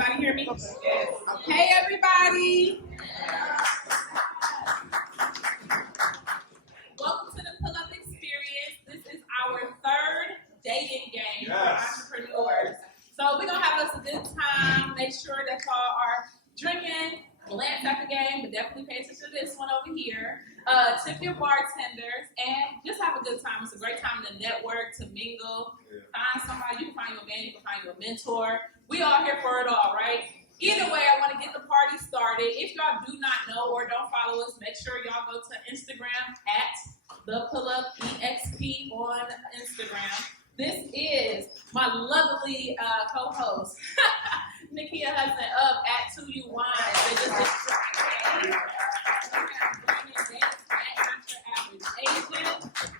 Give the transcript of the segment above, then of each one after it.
everybody hear me? Yes. Hey, everybody. Welcome to the Pull-Up Experience. This is our third dating game for entrepreneurs. So we're going to have us a good time. Make sure that y'all are drinking, glance at the game, but definitely pay attention to this one over here. Tip your bartenders, and just have a good time. It's a great time to network, to mingle, find somebody. You can find your man, you can find your mentor. We all here for it all, right? Either way, I want to get the party started. If y'all do not know or don't follow us, make sure y'all go to Instagram at the Pull-Up EXP on Instagram. This is my lovely co-host, Nikia Hudson of at 2U Wine. They just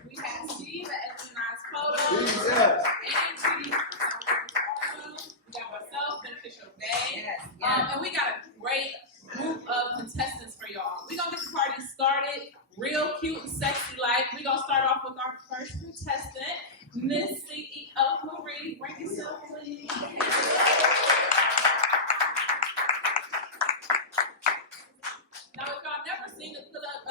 we have Steve at Nice Photos. And we got myself, Beneficial Bay. And we got a great group of contestants for y'all. We're going to get the party started real cute and sexy like. We're going to start off with our first contestant, Miss CEO Marie. Bring yourself, please. Now, if y'all never seen the Pull-Up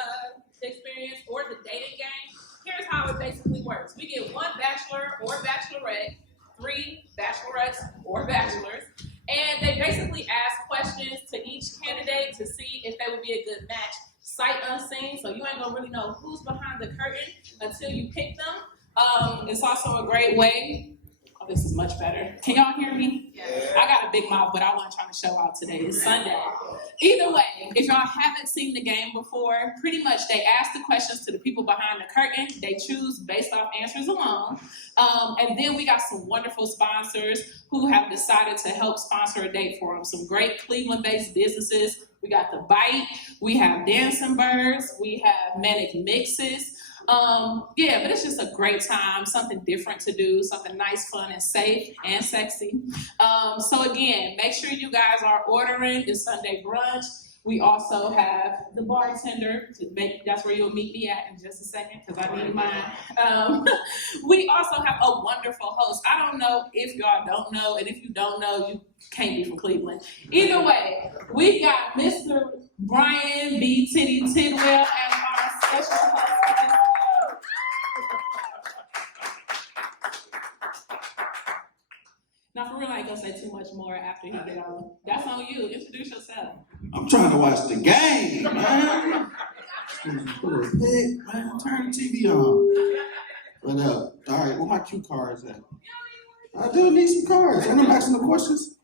experience or the dating game, here's how it basically works. We get one bachelor or bachelorette, 3 bachelorettes or bachelors, and they basically ask questions to each candidate to see if they would be a good match, sight unseen, so you ain't gonna really know who's behind the curtain until you pick them. It's also a great way. Oh, this is much better. Can y'all hear me? Yeah. I got a big mouth, but I wasn't trying to show out today. It's Sunday. Either way, if y'all haven't seen the game before, pretty much they ask the questions to the people behind the curtain. They choose based off answers alone. And then we got some wonderful sponsors who have decided to help sponsor a date for them. Some great Cleveland-based businesses. We got The Bite. We have Dancing Birds. We have Manic Mixes. Yeah, but it's just a great time, something different to do, something nice, fun, and safe, and sexy. So again, make sure you guys are ordering the Sunday brunch. We also have the bartender. That's where you'll meet me at in just a second, because I need mine. We also have a wonderful host. I don't know if y'all don't know, and if you don't know, you can't be from Cleveland. Either way, we got Mr. Brian B.Tidy Tidwell as our special host. Now, for real, I ain't gonna say too much more after he get on. That's on you. Introduce yourself. I'm trying to watch the game, man. Man, turn the TV on. But all right, where my cue cards at? I do need some cards. Ain't them asking the questions?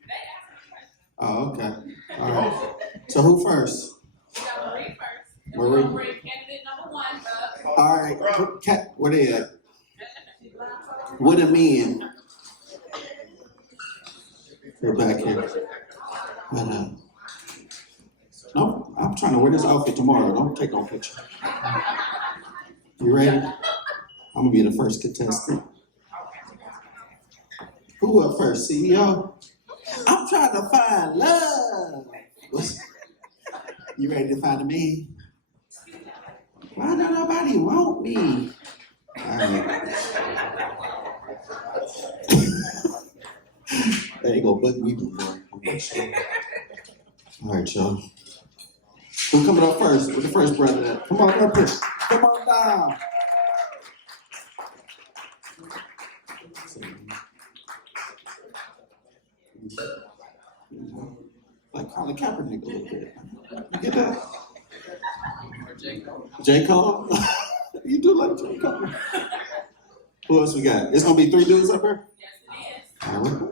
Oh, okay. All right. So who first? We got Marie first. Marie. Marie, candidate number 1. All right. Where they at? What a men. They're back here. But, no, I'm trying to wear this outfit tomorrow. Don't take no picture. You ready? I'm gonna be the first contestant. Who up first? CEO? I'm trying to find love. You ready to find a man? Why don't nobody want me? All right. They ain't gonna book me before. All right, y'all. Who's coming up first? With the first brother at? Come on up here. Come on down. Like Colin Kaepernick a little bit. You get that? J. Cole? You do like J. Cole. Who else we got? It's gonna be 3 dudes up here? Yes, it is. All right.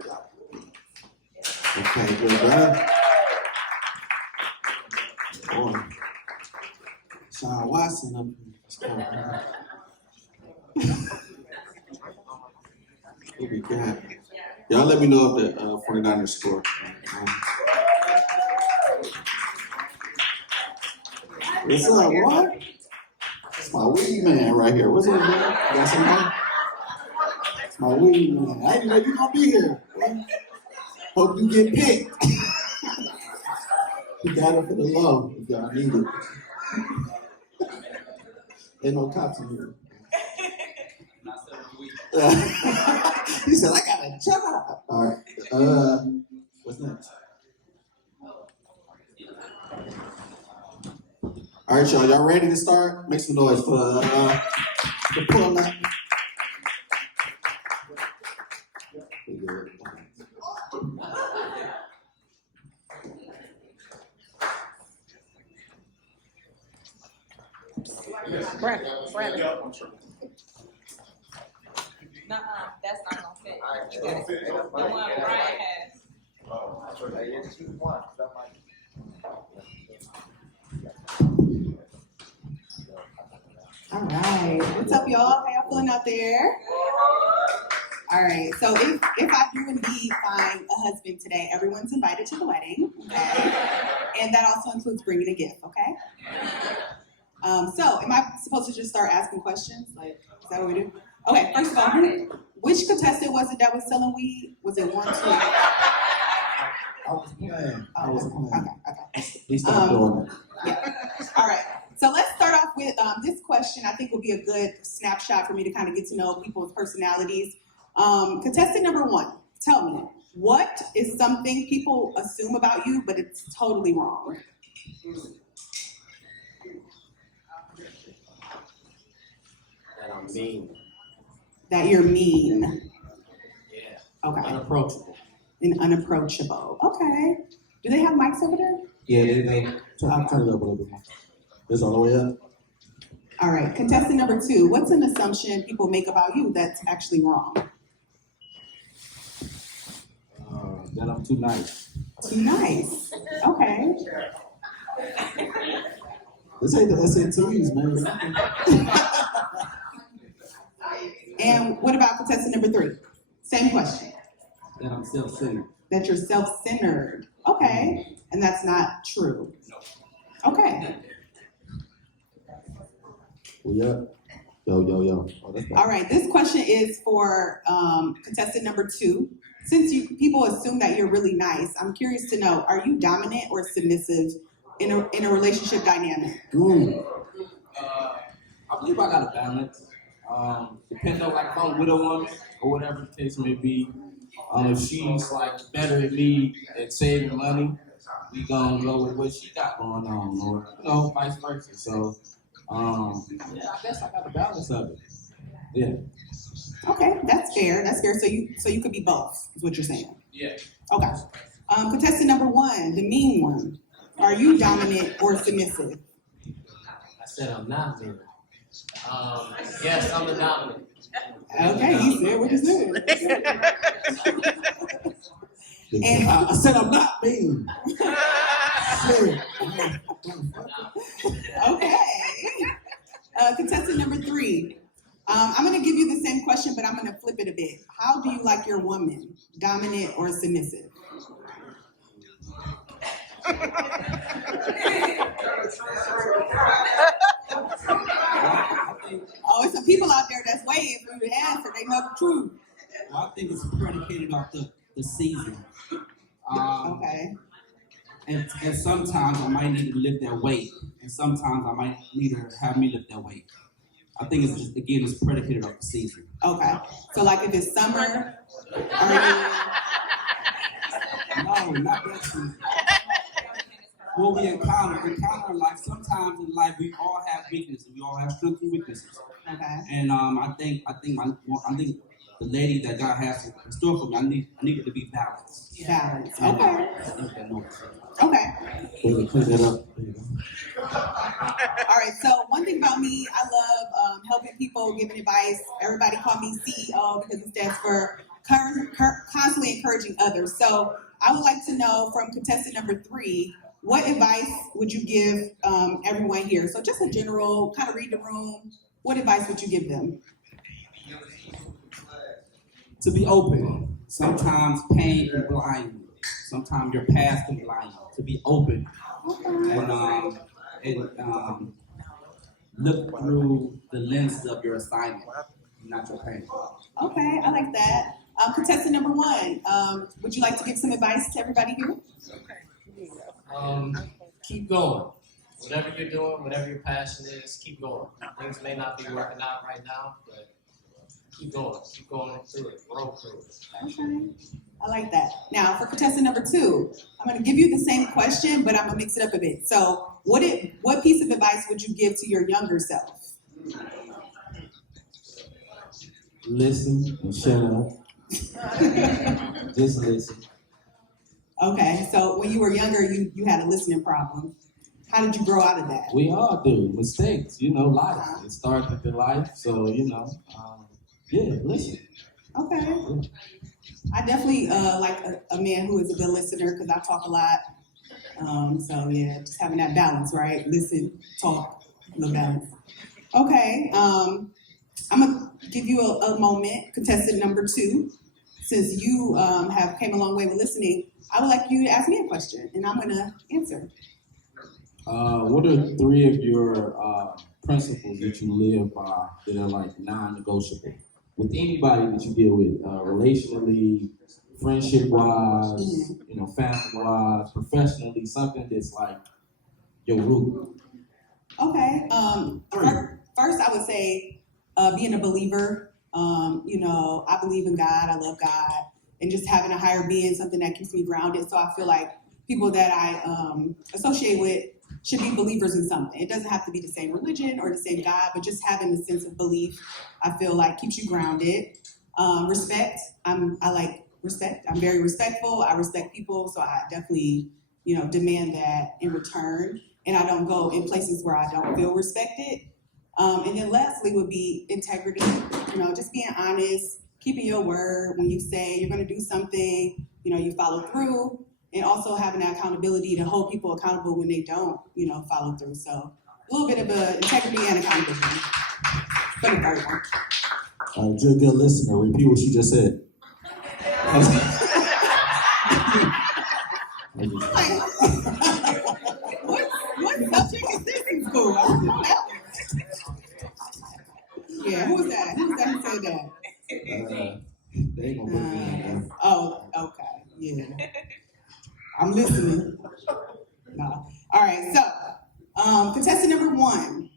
Okay, good, brother. Boy. Sean Watson up here. What we got? Y'all let me know if the 49ers score. What's up, what? It's my weed man right here. What's up, man? You got somebody? It's my weed man. I didn't know you gonna be here. Boy. Hope you get picked. You got it for the low if y'all need it. Ain't no cops in here. He said, I got a job. All right. What's next? All right, y'all ready to start? Make some noise for the pull up. Brandon. Nuh-uh, that's not gonna fit. The one Brian has. All right, what's up, y'all? How y'all feeling out there? All right, so if I do indeed find a husband today, everyone's invited to the wedding, okay? And that also includes bringing a gift, okay? So am I supposed to just start asking questions? Like, is that what we do? Okay, first of all, which contestant was it that was selling weed? Was it 1, 2? I was playing. Okay. Please stop doing it. Yeah. All right. So let's start off with this question. I think will be a good snapshot for me to kind of get to know people's personalities. Contestant number 1, tell me, what is something people assume about you, but it's totally wrong? That I'm mean. That you're mean. Yeah. Okay. Unapproachable. And unapproachable. Okay. Do they have mics over there? Yeah, they turn it up a little bit more. This all the way up. All right. Contestant number 2, what's an assumption people make about you that's actually wrong? That I'm too nice. Too nice. Okay. This ain't the SATs, man. And what about contestant number 3? Same question. That I'm self-centered. That you're self-centered. Okay. And that's not true. Okay. We up? Yo. Oh, that's All right. This question is for contestant number 2. Since people assume that you're really nice, I'm curious to know, are you dominant or submissive in a relationship dynamic? I believe I got a balance. Depending on like if I'm with a woman or whatever the case may be, if she's like better at me at saving money, we gonna go with what she got going on, or vice versa. So, yeah, I guess I got a balance of it. Yeah. Okay, that's fair. That's fair. So you could be both, is what you're saying. Yeah. Okay. Contestant number 1, the mean one. Are you dominant or submissive? I said I'm not mean. Yes, I'm the dominant. Okay, he said what he said. And I said I'm not mean. okay. Contestant number 3. I'm going to give you the same question, but I'm going to flip it a bit. How do you like your woman? Dominant or submissive? Oh, it's some people out there that's waiting for you to answer. They know the truth. Well, I think it's predicated off the season. Okay. And sometimes I might need to lift that weight, and sometimes I might need to have me lift that weight. I think it's just, again, it's predicated off the season. Okay. So like if it's summer, are No, not that season. What we encounter in life, sometimes in life we all have weaknesses. We all have strengths and weaknesses. you okay? And I think the lady that God has in store for me, I need it to be balanced. Balance. And, Okay. I think that knows. Okay. Clean that up. All right. So one thing about me, I love helping people, giving advice. Everybody call me CEO because it stands for constantly encouraging others. So I would like to know from contestant number 3, what advice would you give everyone here? So just a general, kind of read the room. What advice would you give them? To be open. Sometimes pain can blind you. Sometimes your past can blind you. To be open and look through the lens of your assignment, not your pain. Okay, I like that. Contestant number 1, would you like to give some advice to everybody here? Keep going. Whatever you're doing, whatever your passion is, keep going. Things may not be working out right now, but keep going. Keep going through it. Grow through it. Okay. I like that. Now, for contestant number 2, I'm going to give you the same question, but I'm going to mix it up a bit. So, what piece of advice would you give to your younger self? Listen and shut up. Just listen. Okay, so when you were younger, you had a listening problem. How did you grow out of that? We all do mistakes, life. It starts with the life, so listen. Okay. I definitely like a man who is a good listener because I talk a lot. So yeah, just having that balance, right? Listen, talk, the balance. Okay. I'm gonna give you a moment, contestant number 2. Since you have came a long way with listening, I would like you to ask me a question, and I'm gonna answer. What are 3 of your principles that you live by that are like non-negotiable with anybody that you deal with, relationally, friendship-wise, family-wise, professionally, something that's like your root? Okay. First, I would say being a believer. I believe in God. I love God, and just having a higher being, something that keeps me grounded. So I feel like people that I associate with should be believers in something. It doesn't have to be the same religion or the same God, but just having a sense of belief, I feel like keeps you grounded. Respect. I like respect. I'm very respectful. I respect people, so I definitely, demand that in return. And I don't go in places where I don't feel respected. And then lastly would be integrity. Just being honest, keeping your word when you say you're going to do something. You follow through. And also having that accountability to hold people accountable when they don't, follow through. So a little bit of integrity and accountability. For the third one. You're a good listener. Repeat what you just said. What subject is this in school? I don't know that one. Yeah, who was that? Who said that? They ain't gonna put me in there. Oh, okay. Yeah. I'm listening. No. All right, so contestant number 1.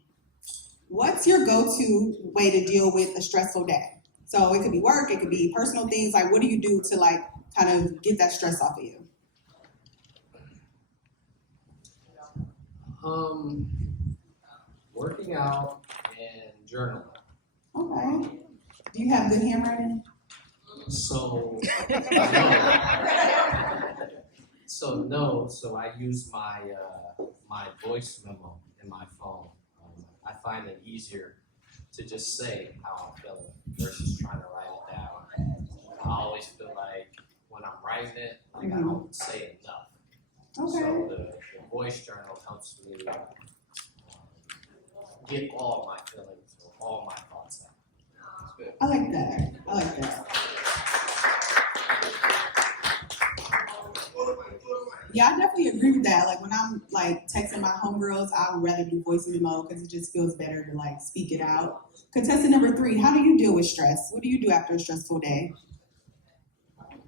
What's your go-to way to deal with a stressful day? So it could be work, it could be personal things. Like, what do you do to kind of get that stress off of you? Working out and journaling. Okay. Do you have good handwriting? So I use my voice memo in my phone. I find it easier to just say how I'm feeling versus trying to write it down. I always feel like when I'm writing it, I don't say enough. Okay. So the voice journal helps me get all my feelings or all my thoughts out. I like that. Yeah, I definitely agree with that. Like when I'm texting my homegirls, I would rather do voice memo because it just feels better to speak it out. Contestant number 3, how do you deal with stress? What do you do after a stressful day?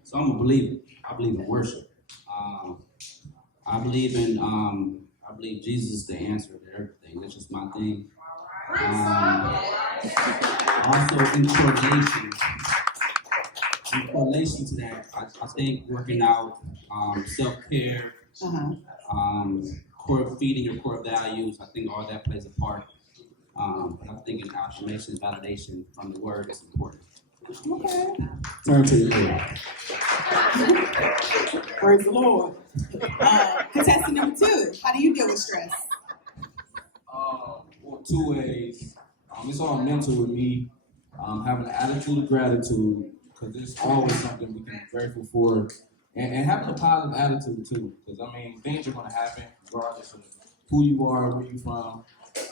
So I'm a believer. I believe in worship. I believe Jesus is the answer to everything. That's just my thing. Also in correlation to that, I think working out, self-care, feeding your core values, I think all that plays a part. But I think an affirmation and validation from the word is important. Okay. Turn to your prayer. Praise the Lord. Contestant number 2, how do you deal with stress? Well, 2 ways. It's all mental with me. Having an attitude of gratitude, because there's always something we can be grateful for. And having a positive attitude too, because things are going to happen regardless of who you are, where you're from,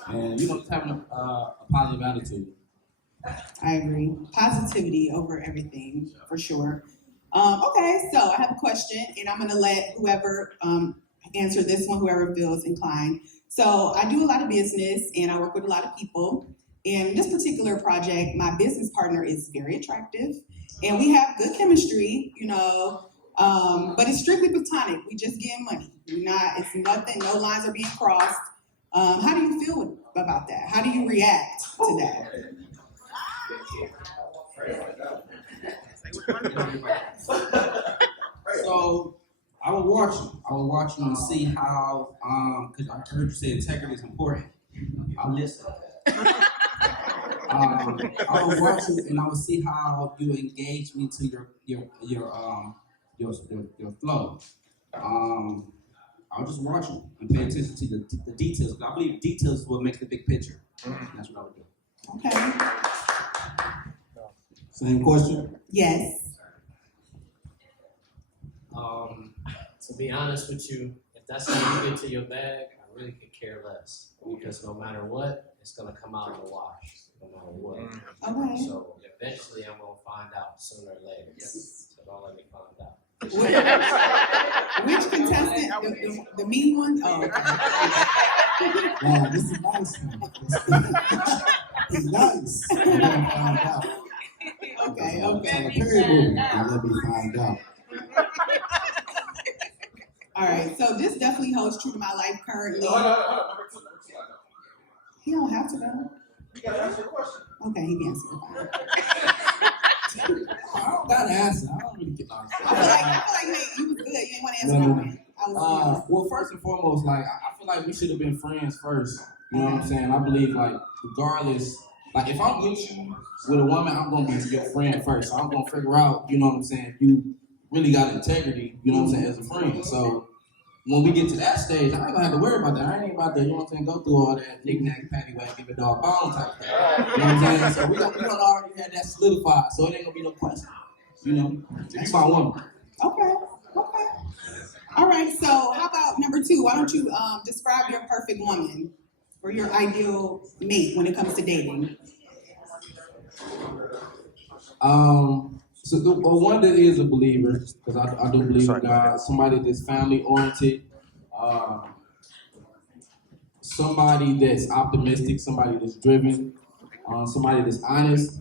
and just having a positive attitude. I agree. Positivity over everything, for sure. Okay, so I have a question, and I'm going to let whoever answer this one, whoever feels inclined. So I do a lot of business, and I work with a lot of people. And this particular project, my business partner is very attractive, and we have good chemistry, but it's strictly platonic. We just get money. It's nothing, no lines are being crossed. How do you feel about that? How do you react to that? So I was watching to see how, because I heard you say integrity is important. I listened. I was watching and I would see how you engage me to your flow. I was just watching and paying attention to the details. 'Cause I believe details is what makes the big picture. That's what I would do. Okay. Same question? Yes. To be honest with you, if that's how you get to your bag, I really could care less. Because no matter what, it's gonna come out in the wash, no matter what. Okay. So eventually I'm gonna find out sooner or later. So don't let me find out. Which contestant? The mean one? Oh, okay. Wow, this is nice. It's nice. Let me find out. Okay, It's okay. like a Perry movie. And let me find out. All right, so this definitely holds true to my life currently. He don't have to go. You gotta answer the question. Okay, he can answer the question. I don't gotta answer. I don't really get I feel like you was good. You didn't want to answer my question. I was Well, first and foremost, like I feel like we should have been friends first. You know what I'm saying? I believe like regardless, like if I'm with you with a woman, I'm gonna be your friend first. So I'm gonna figure out, you know what I'm saying, you really got integrity, you know what I'm saying, as a friend. So when we get to that stage, I ain't gonna have to worry about that. I ain't about to, you know what I'm saying, go through all that knick-knack, paddywhack, give a dog bone type thing. You know what I'm saying? So we don't already have that solidified, so it ain't gonna be no question. You know? That's my woman. okay. All right, so how about number 2? Why don't you describe your perfect woman or your ideal mate when it comes to dating? So the one that is a believer, because I do believe in God, somebody that's family oriented, somebody that's optimistic, somebody that's driven, somebody that's honest.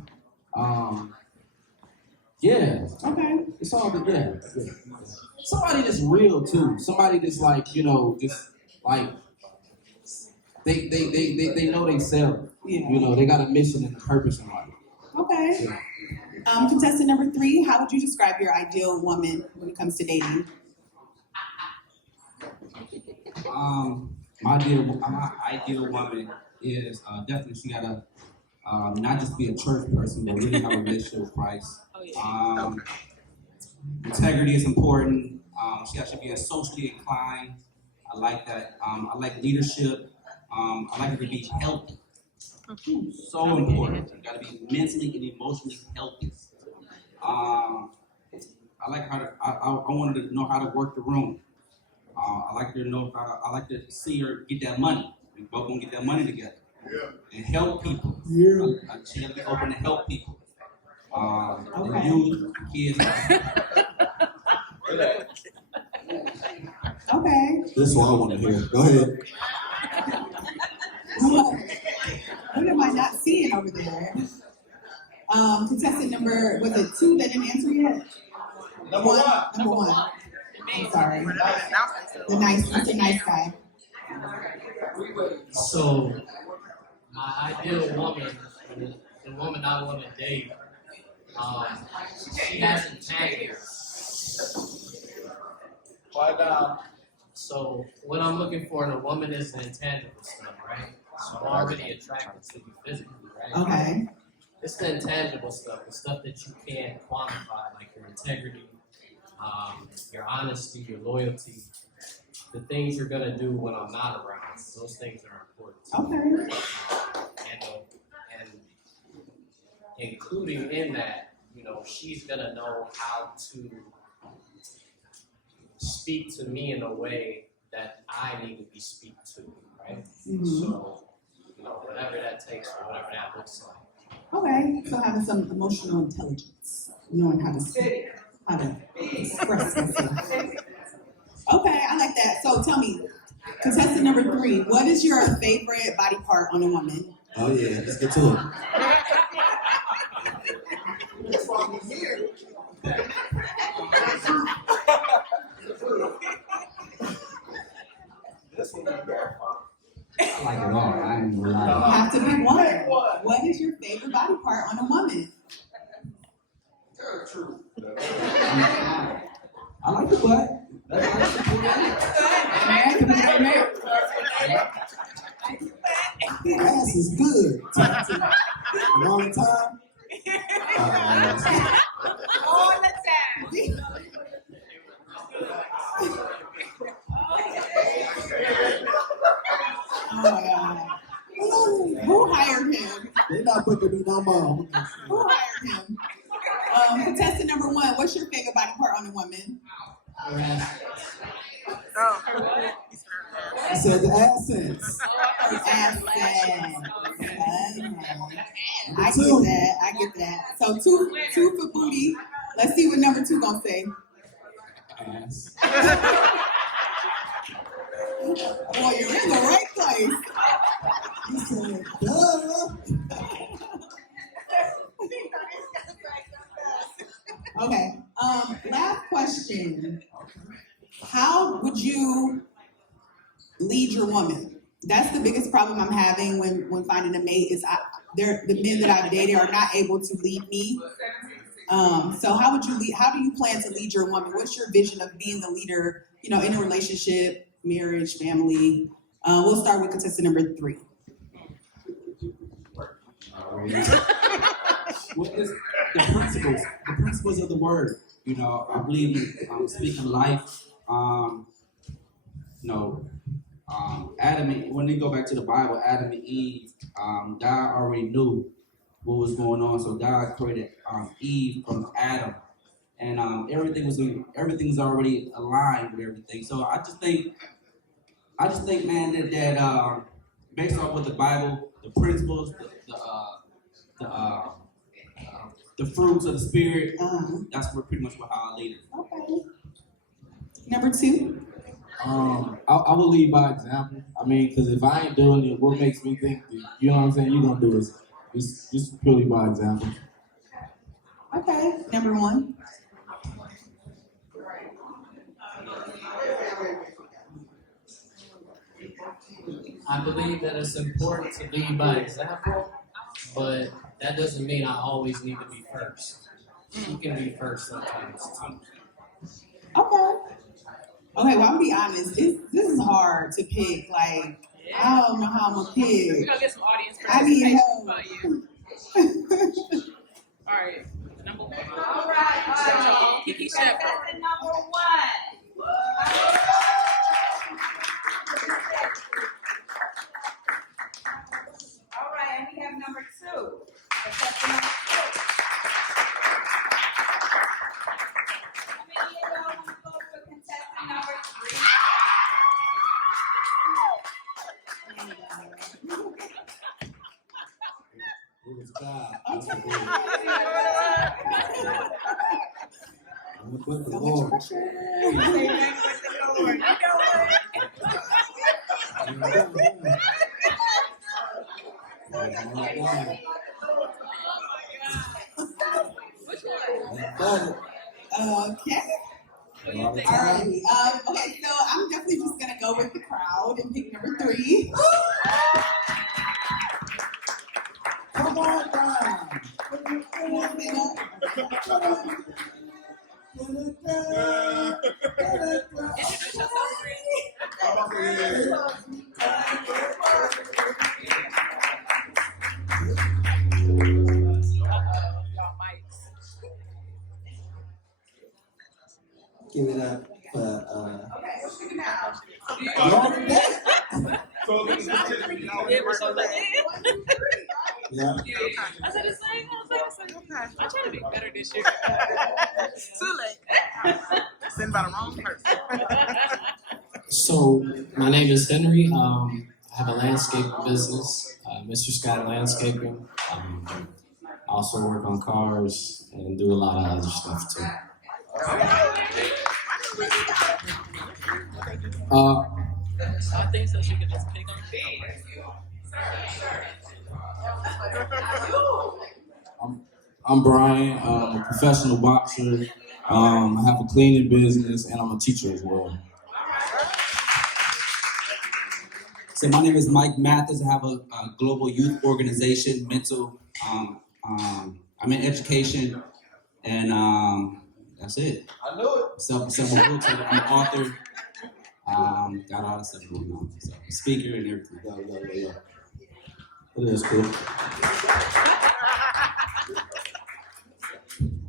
Yeah. Okay. It's all good, yeah. Somebody that's real too. Somebody that's like, you know, just like they know themselves. Yeah. You know, they got a mission and a purpose in life. Okay. Yeah. Contestant number 3, how would you describe your ideal woman when it comes to dating? My ideal woman is definitely she gotta not just be a church person, but really have a relationship with Christ. Integrity is important. She should be socially inclined. I like that. I like leadership. I like her to be healthy. So important. You gotta be mentally and emotionally healthy. I like how to. I wanted to know how to work the room. I like her to know. I like to see her get that money. We both gonna get that money together. Yeah. And help people. Yeah. She gotta be open to help people. The youth, kids. Okay. This is what I want to hear. Go ahead. What am I not seeing over there? Contestant number, was it 2 that didn't answer yet? Number one. I'm sorry. He's a nice guy. So, my ideal woman, the woman I want to date, she has integrity. So, what I'm looking for in a woman is the intangible stuff, right? So I'm already attracted to you physically, right? Okay. It's the intangible stuff, the stuff that you can't quantify, like your integrity, your honesty, your loyalty, the things you're gonna do when I'm not around. Those things are important. Okay. And including in that, you know, she's gonna know how to speak to me in a way that I need to be speak to, right? Mm-hmm. So, you know, whatever that takes or whatever that looks like. Okay. So having some emotional intelligence, knowing how to speak, how to express myself. Okay, I like that. So tell me, contestant number 3, what is your favorite body part on a woman? Oh yeah, let's get to it. I like it all. I ain't gonna You lie. have to be one. What is your favorite body part on a woman? Tell the truth. Ass is good. All the time. All the time. Oh my God. Who hired him? They're not booking me no more. Who hired him? Contestant number 1, what's your favorite body part on a woman? I said the assets. Assets. I get that. So two for booty. Let's see what number 2 gonna say. Ass. Boy, you're in the right place. He said, duh. Okay. Last question. How would you lead your woman? That's the biggest problem I'm having when finding a mate is the men that I've dated are not able to lead me. So how do you plan to lead your woman? What's your vision of being the leader, in a relationship, marriage, family? We'll start with contestant number 3. What is the principles of the word? I believe in speaking life. Adam and when they go back to the Bible, Adam and Eve, God already knew what was going on, so God created Eve from Adam, and everything's already aligned with everything. So I just think, man, that based off what the Bible, the principles, the fruits of the spirit, that's pretty much how I lead it. Okay. Number 2. I will lead by example. I mean, because if I ain't doing it, what makes me think that, you know what I'm saying, you're going to do it? Just purely by example. Okay. Number 1. I believe that it's important to lead by example, but that doesn't mean I always need to be first. You can be first sometimes too. Okay. Okay, well, I'm gonna be honest. This is hard to pick. Like, I don't know how I'm gonna pick. We're gonna get some audience I need participation help. by you. All right, number 1. All right. Kiki Shepherd. Contestant number 1. All right, and we have number 2. Contestant number 2. How many of y'all want to go for contestant number 3? It was God. So much pressure. Okay. All right. Okay, so I'm definitely just gonna go with the crowd and pick number 3. Come on down. Introduce yourself, Bree. Give it up for Okay, what's your now? Yeah, we're so lucky. Yeah. I said the same. I try to be better this year. Too late. Sent by the wrong person. So my name is Henry. I have a landscaping business, Mr. Scott Landscaping. I also work on cars and do a lot of other stuff too. I think so. She could just pick on I'm Brian. I'm a professional boxer. I have a cleaning business, and I'm a teacher as well. So my name is Mike Mathis. I have a global youth organization, mental. I'm in education, and that's it. I knew it. Several books. I'm an author. Got all that stuff going on. So speaker and everything. Yo. It is cool.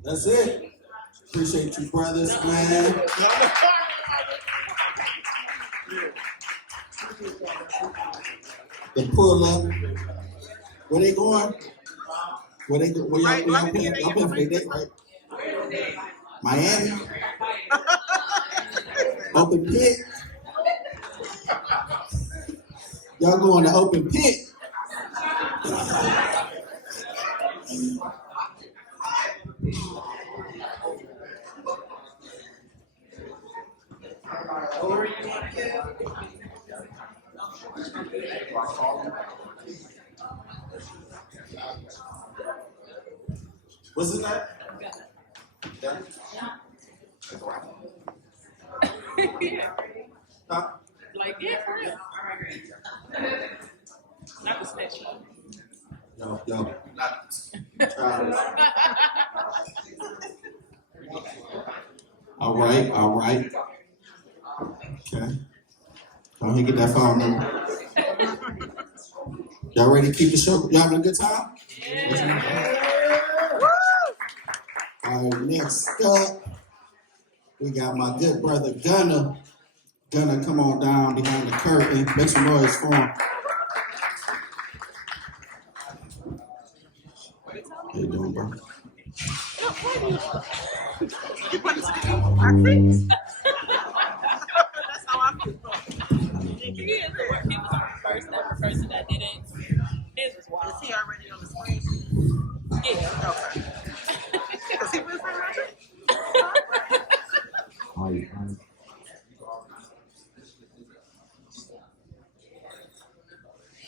That's it. Appreciate you, brothers, man. The pull up. Where they going? Where y'all playing for their date, right? Miami? Open pit? Y'all going to open pit? What's his name? Huh? Like, yeah, for real. Not the snitch. Yo. All right. Okay. Go ahead and get that phone number. Y'all ready to keep the show? Y'all having a good time? Yeah. All right, next up, we got my good brother Gunner. Gunner, come on down behind the curtain. Make some noise for him. How you doing, bro? That's how I feel. He is the work. He was the first ever person that did it. His was wild. Is he already on the screen? Yeah. Okay. Because he was already.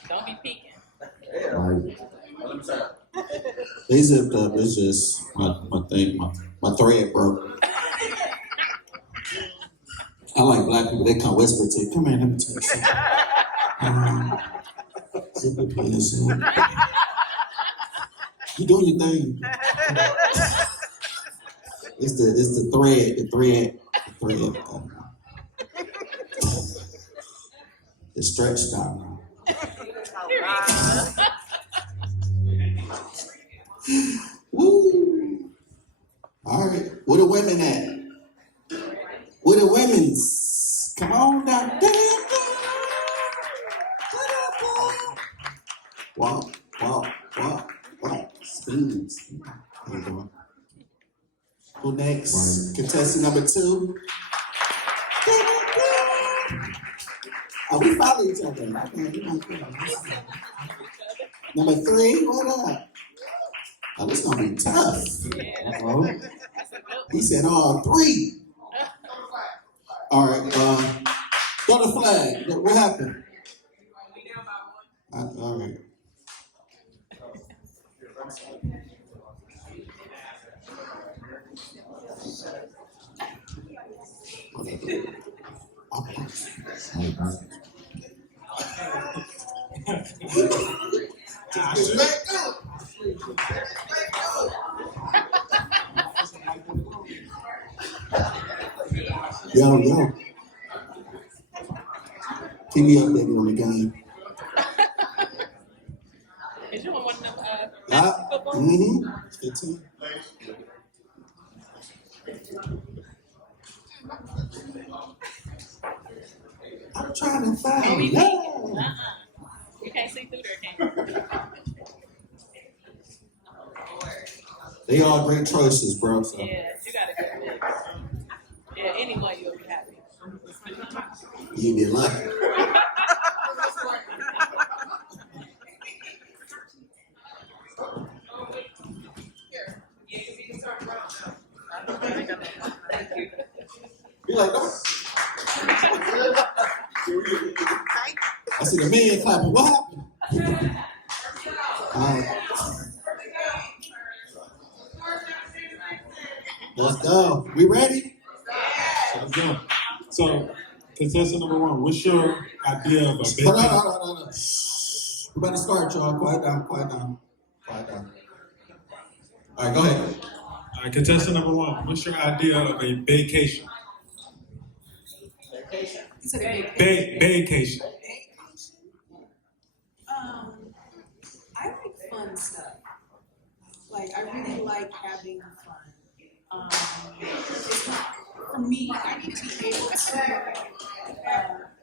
Don't be peeking. They zipped up. It's just my thing, my thread broke. I like black people. They come whisper to you. Come here, let me tell you something. Zip it, please. You doing your thing. It's the thread. It's stretched out now. Woo! All right, where the women at? Where the women's? Come on down. Walk. Spin. How you doing? Who next? Contestant number 2. Oh, we follow each other. Okay. Number 3, what up? Oh, this gonna be tough. Uh-oh. He said all 3. All right, throw the flag. What happened? All right. Yo. Keep me updated on the game. Is you on one of them Yeah. football? 15. I'm trying to find love. You can't see through there, can you? They all great choices, bro. So. Yeah, you got a good mix. Yeah, anyway, you'll be happy. You be lucky. You like that? I see the man clapping. What happened? Let's go. We ready? Let's go. So, contestant number 1, what's your idea of a vacation? No. Shh. We're about to start, y'all. Quiet down. All right, go ahead. All right, contestant number 1, what's your idea of a vacation? Vacation. You said a vacation. Vacation. I like fun stuff. Like, I really like having fun. For me, I need to be able to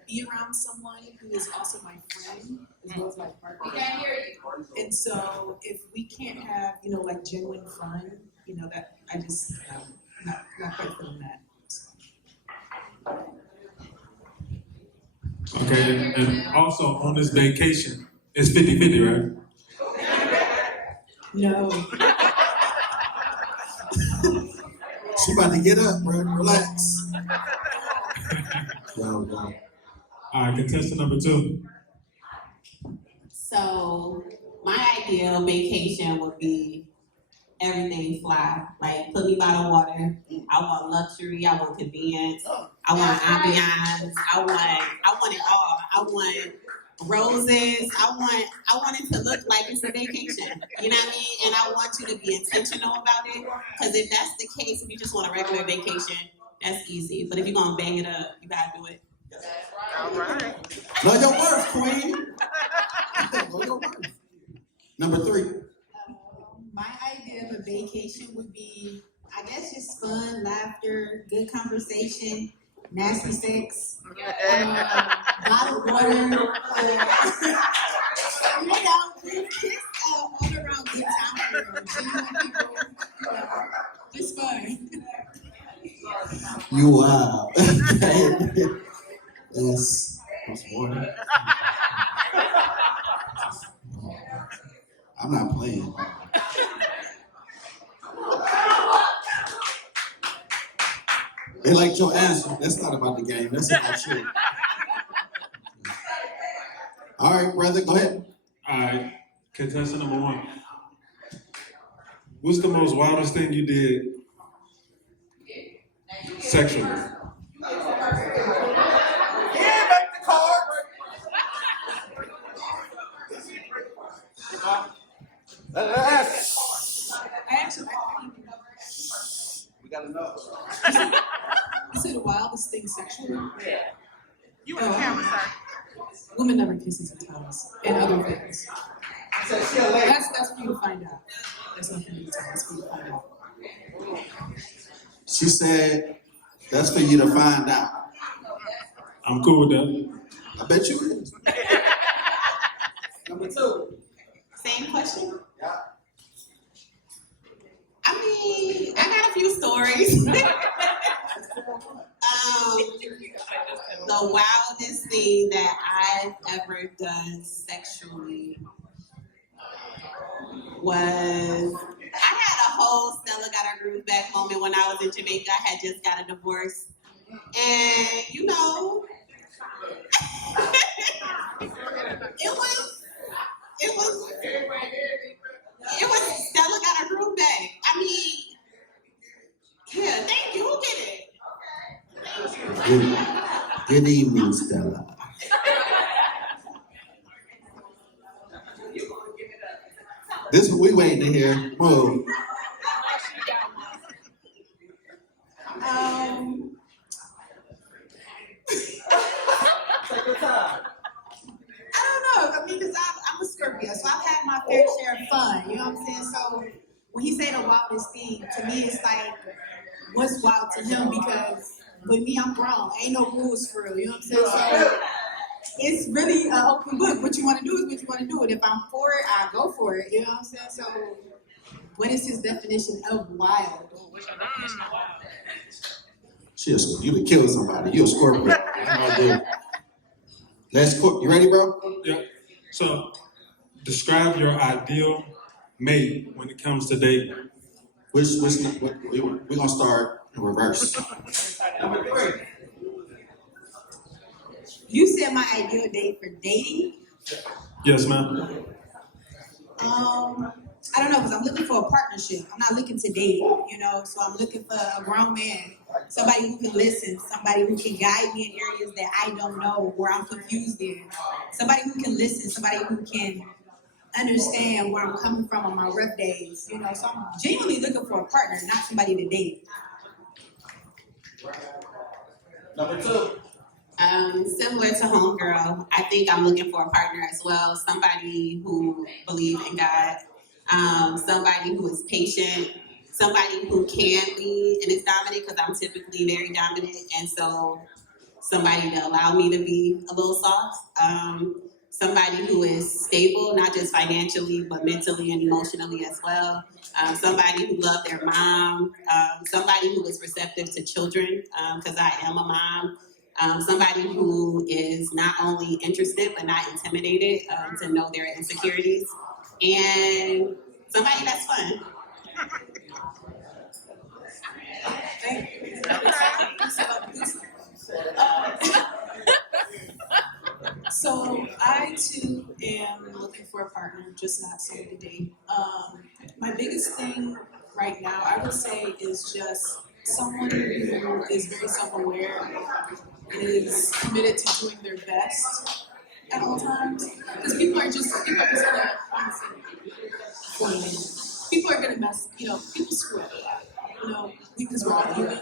be around someone who is also my friend as well as my partner. And so, if we can't have, like genuine fun, that I just not quite feeling that. Okay, and also on this vacation, it's 50-50, right? No. She about to get up, bro. Relax. Yo. All right, contestant number 2. So my ideal vacation would be everything fly. Like put me by the water. I want luxury. I want convenience. I want ambiance. I want it all. I want roses. I want it to look like it's a vacation. You know what I mean? And I want you to be intentional about it. Because if that's the case, if you just want a regular vacation, that's easy. But if you're gonna bang it up, you gotta do it. All right. Know your worth, queen. Know your worth. Number 3. My idea of a vacation would be, I guess, just fun, laughter, good conversation, nasty sex, bottled water, just all around good time for genuine people, just fun. You wow. Yes. That's water. I'm not playing. They liked your answer. That's not about the game. That's about you. All right, brother, go ahead. All right, contestant number 1. What's the most wildest thing you did sexually? We gotta know. You said the wildest thing sexually? Yeah. You in the camera, sir. Women never kisses and tongues and other things. That's for you to find out. That's not for me to tell. That's for you to find out. She said, that's for you to find out. I'm cool with that. I bet you is. Number 2. Same question? Yeah. I mean, I got a few stories. The wildest thing that I've ever done sexually was, I had a whole Stella got her groove back moment when I was in Jamaica. I had just got a divorce. And, it was Stella got her groove back. I mean, yeah, thank you. Who did it? Good evening, Stella. This is what we waiting to hear. Whoa. I don't know, because I'm a Scorpio, so I've had my fair share of fun, you know what I'm saying? So when he say the wildest thing, to me it's like, what's wild to him? Because with me, I'm grown. Ain't no rules for real, you know what I'm saying? So it's really an open book. What you want to do is what you want to do. And if I'm for it, I go for it, you know what I'm saying? So what is his definition of wild? You done killed somebody. You a Scorpio. That's no Let's cook. You ready, bro? Yeah. So, describe your ideal mate when it comes to dating. We're gonna start in reverse. Number 3. You said my ideal date for dating? Yes, ma'am. I don't know, because I'm looking for a partnership. I'm not looking to date, so I'm looking for a grown man, somebody who can listen, somebody who can guide me in areas that I don't know, where I'm confused in, somebody who can listen, somebody who can understand where I'm coming from on my rough days, so I'm genuinely looking for a partner, not somebody to date. Number 2. Similar to homegirl, I think I'm looking for a partner as well. Somebody who believes in God, somebody who is patient, somebody who can lead and is dominant because I'm typically very dominant, and so somebody to allow me to be a little soft. Somebody who is stable, not just financially, but mentally and emotionally as well. Somebody who loved their mom. Somebody who is receptive to children, because I am a mom. Somebody who is not only interested but not intimidated to know their insecurities. And somebody that's fun. So I too am looking for a partner, just not someone to date. My biggest thing right now, I would say, is just someone who is very self-aware, is committed to doing their best at all times. Because people are just gonna, honestly, people are gonna mess, people screw up. Because we're all human.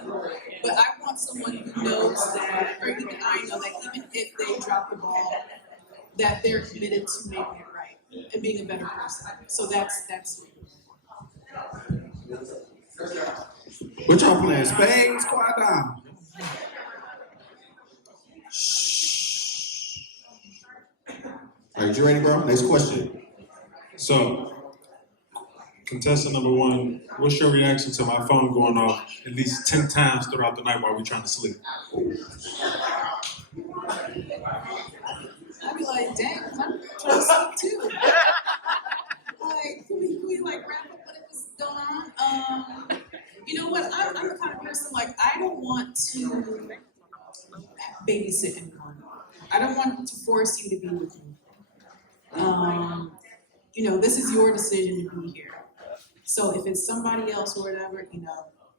But I want someone who knows that, or even I know that even if they drop the ball, that they're committed to making it right and being a better person. So that's What y'all playing? Spades? Quiet down. Shh. All right, you ready, bro? Next question. So, contestant number 1, what's your reaction to my phone going off at least 10 times throughout the night while we're trying to sleep? I'd be like, dang, I'm trying to sleep too. Like, can we like wrap up what was going on? You know what? I'm the kind of person, like, I don't want to babysit anyone. I don't want to force you to be with me. This is your decision to be here. So if it's somebody else or whatever,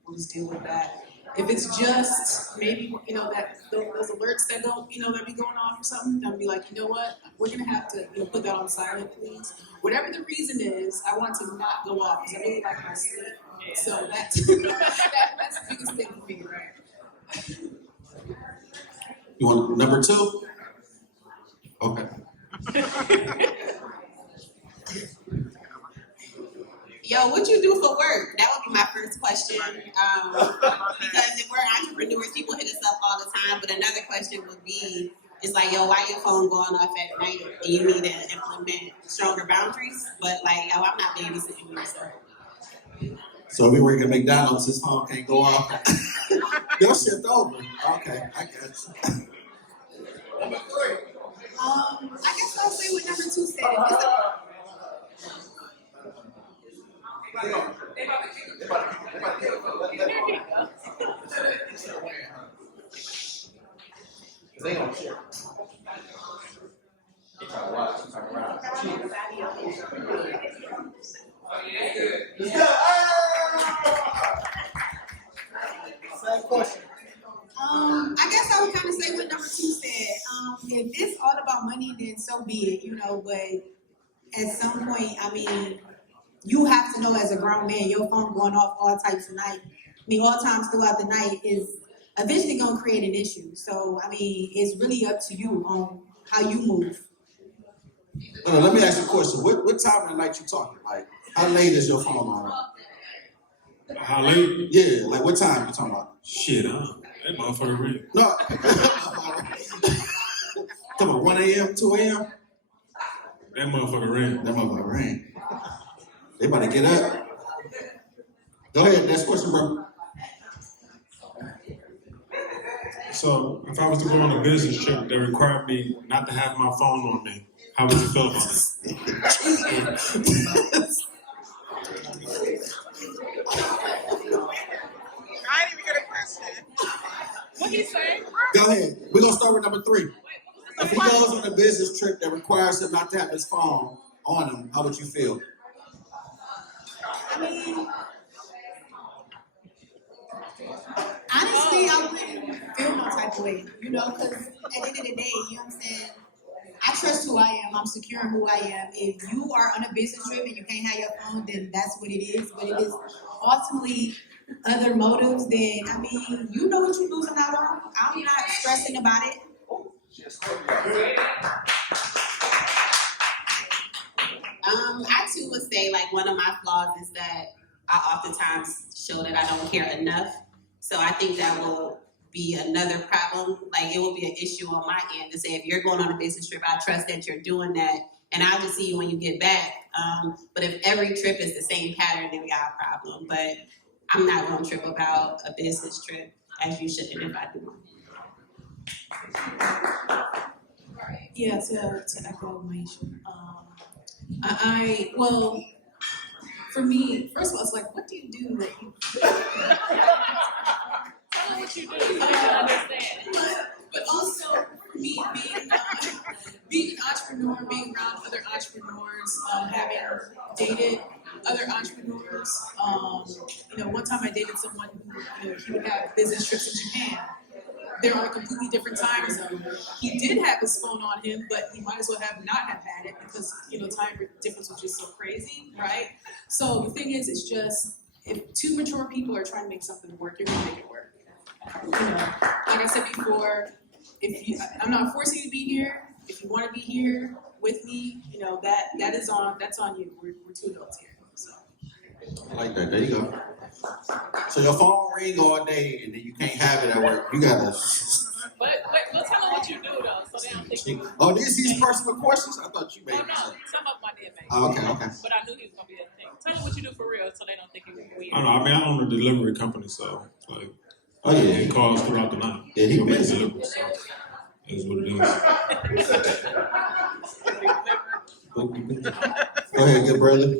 we'll just deal with that. If it's just maybe, that those alerts that don't, that be going on or something, I'll be like, you know what? We're gonna have to, put that on silent, please. Whatever the reason is, I want to not go off because I really like my sleep. So that's that's the biggest thing for me, right? You want number 2? Okay. Yo, what you do for work? That would be my first question. Because if we're entrepreneurs, people hit us up all the time. But another question would be, it's like, yo, why your phone going off at night? And you need to implement stronger boundaries. But like, yo, I'm not babysitting you, so. So we work at McDonald's, his phone can't go off. Your shift over. Okay, I guess. I guess I'll say what number 2 said. They don't care. Same question. I guess I would kind of say what number 2 said. If it's all about money, then so be it, but at some point, you have to know as a grown man, your phone going off all types of night. All times throughout the night is eventually going to create an issue. So, it's really up to you on how you move. Let me ask you a question. What time of the night you talking? Like, how late is your phone on? How late? Yeah, like what time you talking about? Shit, that motherfucker ring. No. Come on, 1 a.m., 2 a.m.? That motherfucker ring. That motherfucker ring. They about to get up. Go ahead, next question, bro. So, if I was to go on a business trip that required me not to have my phone on me, how would you feel about it? I didn't even get a question. What he say? Go ahead. We're going to start with number 3. If he goes on a business trip that requires him not to have his phone on him, how would you feel? Honestly, I wouldn't feel no type of way, because at the end of the day, you know what I'm saying? I trust who I am. I'm secure in who I am. If you are on a business trip and you can't have your phone, then that's what it is. But if it's ultimately other motives, then, you know what you're losing out on. I'm not stressing about it. I too would say like one of my flaws is that I oftentimes show that I don't care enough. So I think that will be another problem. Like it will be an issue on my end to say if you're going on a business trip, I trust that you're doing that, and I'll just see you when you get back. But if every trip is the same pattern, then we got a problem. But I'm not going to trip about a business trip as you shouldn't if I do one. Yeah, to echo Maisha. Well, for me, first of all, it's like, what do you do that you? Tell us what you do. So they can understand. But also, for me, being an entrepreneur, being around other entrepreneurs, having dated other entrepreneurs. One time I dated someone who, he would have business trips in Japan. They're on a completely different time zone. He did have his phone on him, but he might as well not have had it because, time difference was just so crazy, right? So the thing is, it's just, if two mature people are trying to make something work, you're gonna make it work. Like I said before, I'm not forcing you to be here. If you want to be here with me, that's on you. We're two adults here. So. I like that. There you go. So your phone ring all day, and then you can't have it at work. You gotta. But tell them what you do though, so they don't think you. Oh, these personal questions? I thought you made Oh them. no, some of them I did make. Oh, okay. But I knew he was gonna be a thing. Tell them what you do for real, so they don't think you weird. I don't know. I mean, I own a delivery company, so like, Oh yeah. it calls throughout the night. Yeah, he So we busy. deliver, so that's what it is. Go ahead, good brother.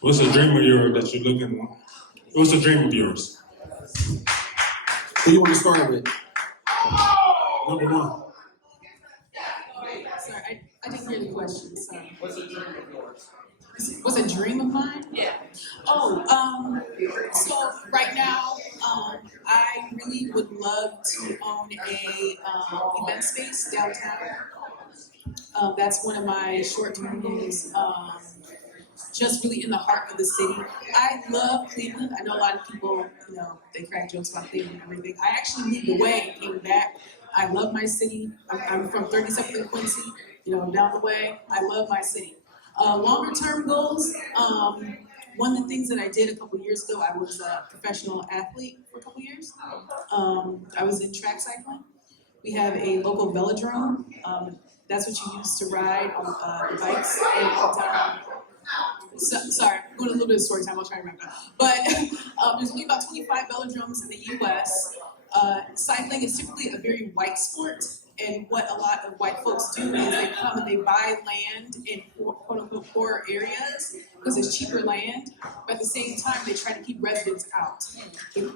What's a dream of yours that you're looking? What's a dream of yours? Who you want to start with? Number one. Sorry, I didn't hear the question. Sorry. What's a dream of yours? What's a dream of mine? Yeah. So right now, I really would love to own a event space downtown. That's one of my short-term goals. Just really in the heart of the city. I love Cleveland. I know a lot of people, they crack jokes about Cleveland and everything. I actually moved away and came back. I love my city. I'm from 37th and Quincy, down the way. I love my city. Longer term goals, one of the things that I did a couple years ago, I was a professional athlete for a couple years. I was in track cycling. We have a local velodrome. That's what you use to ride on the bikes. Sorry, I'm going a little bit of story time, I'll try to remember. But there's only about 25 velodromes in the US. Cycling is typically a very white sport. And what a lot of white folks do is they come and they buy land in quote-unquote poor areas because it's cheaper land. But at the same time, they try to keep residents out. The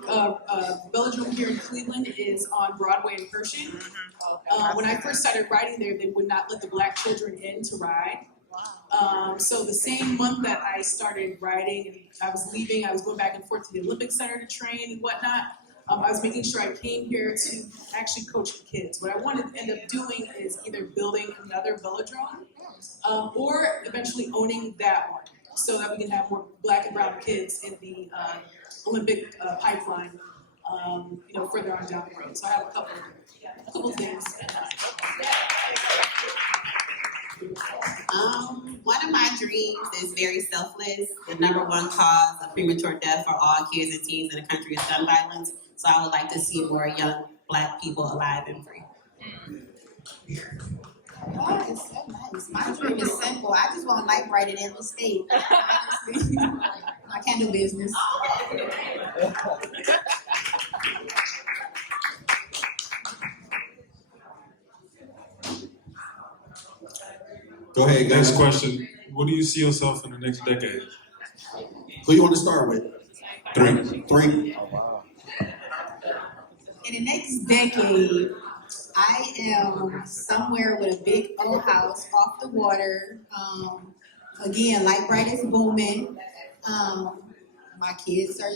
velodrome here in Cleveland is on Broadway and Pershing. When I first started riding there, they would not let the black children in to ride. So the same month that I started riding and I was leaving, I was going back and forth to the Olympic Center to train and whatnot. I was making sure I came here to actually coach the kids. What I wanted to end up doing is either building another velodrome or eventually owning that one so that we can have more black and brown kids in the Olympic pipeline, further on down the road. So I have a couple things in mind. One of my dreams is very selfless. The number one cause of premature death for all kids and teens in the country is gun violence. So I would like to see more young black people alive and free. Oh, it's so nice. My dream is simple. I just want life right in every state. Honestly, I can't do business. Go ahead, guys. Next question. What do you see yourself in the next decade? Who you want to start with? Three. In the next decade, I am somewhere with a big old house off the water. Again, Light Bright is booming. My kids are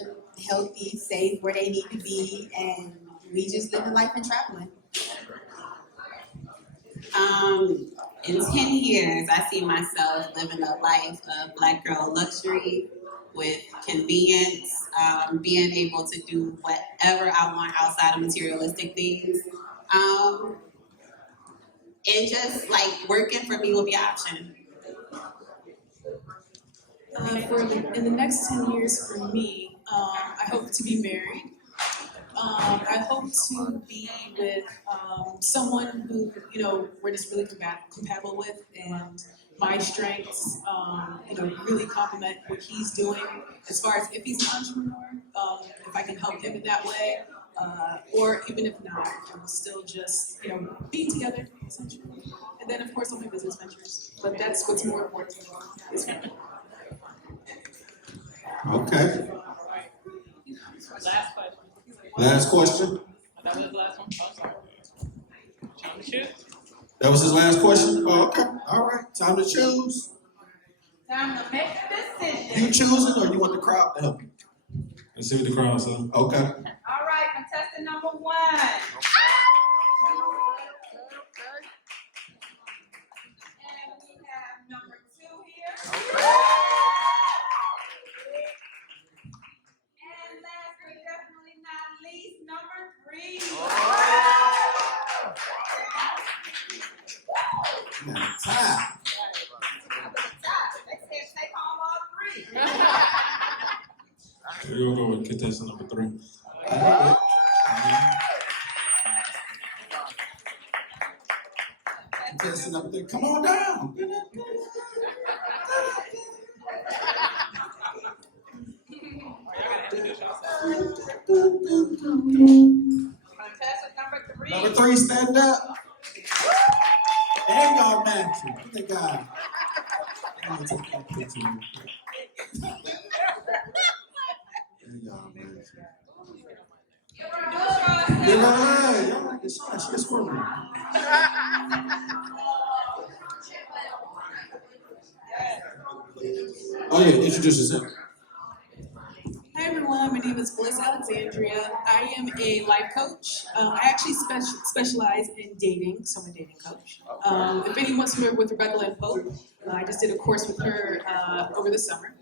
healthy, safe where they need to be, and we just living life and traveling. In 10 years, I see myself living a life of black girl luxury with convenience, being able to do whatever I want outside of materialistic things. And just like working for me will be an option. In the next 10 years for me, I hope to be married. I hope to be with someone who, you know, we're just really compatible with, and my strengths, you know, really complement what he's doing as far as if he's an entrepreneur, if I can help him in that way, or even if not, still just, you know, being together, essentially. And then, of course, all my business ventures. But that's what's more important to me, is family. Okay. Last question. Last question. That was the last one. Oh, sorry. Time to choose. That was his last question? Oh, okay. All right. Time to choose. Time to make a decision. You choosing or you want the crowd to help you? Let's see what the crowd says. Okay. All right, contestant number 1. And we have number 2 here. And last but definitely not least, number 3. Now, time. They said take home all 3. We're gonna go with contestant number 3. I know it. Contestant number 3. Come on down. Contestant number 3. Number 3, stand up. And y'all matching. Look at that guy. I'm gonna take that picture. And y'all matching. Give her a hand. Y'all like this shot. She just for me. Oh yeah, introduce yourself. Hi everyone, my name is Bliss Alexandria. I am a life coach. I actually specialize in dating, so I'm a dating coach. If anyone's familiar with Rebecca and Pope, I just did a course with her over the summer.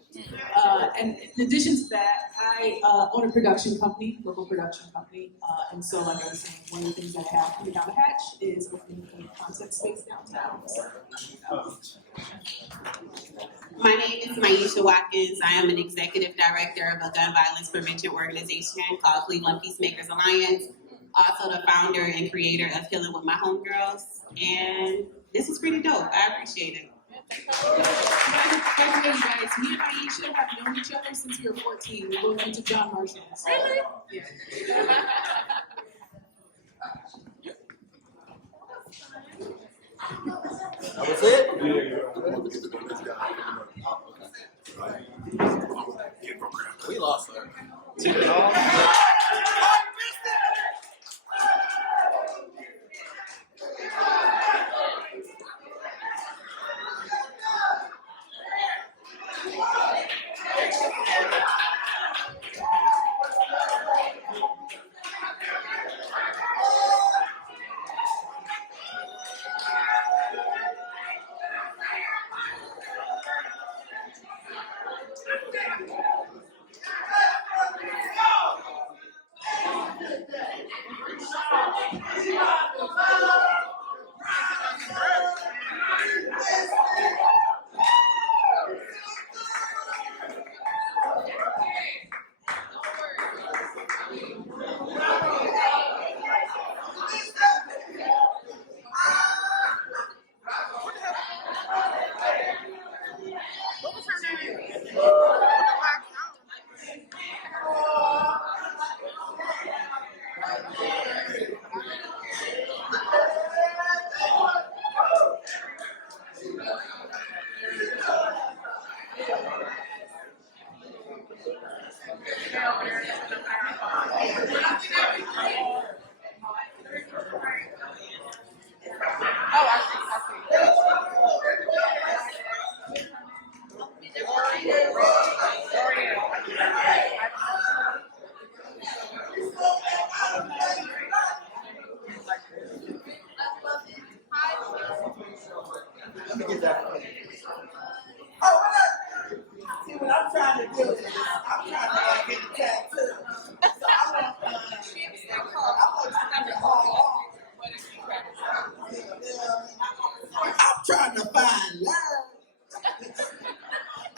And in addition to that, I own a production company, local production company. And so, like I was saying, one of the things that I have coming down the hatch is opening a content space downtown. My name is Maisha Watkins. I am an executive director of a gun violence prevention organization called Cleveland Peacemakers Alliance. Also the founder and creator of Healing with My Homegirls. And this is pretty dope. I appreciate it. By the way, you guys, me and Aisha have known each other since we were 14. We both went to John Marshall. So, yeah. That was it? We lost her.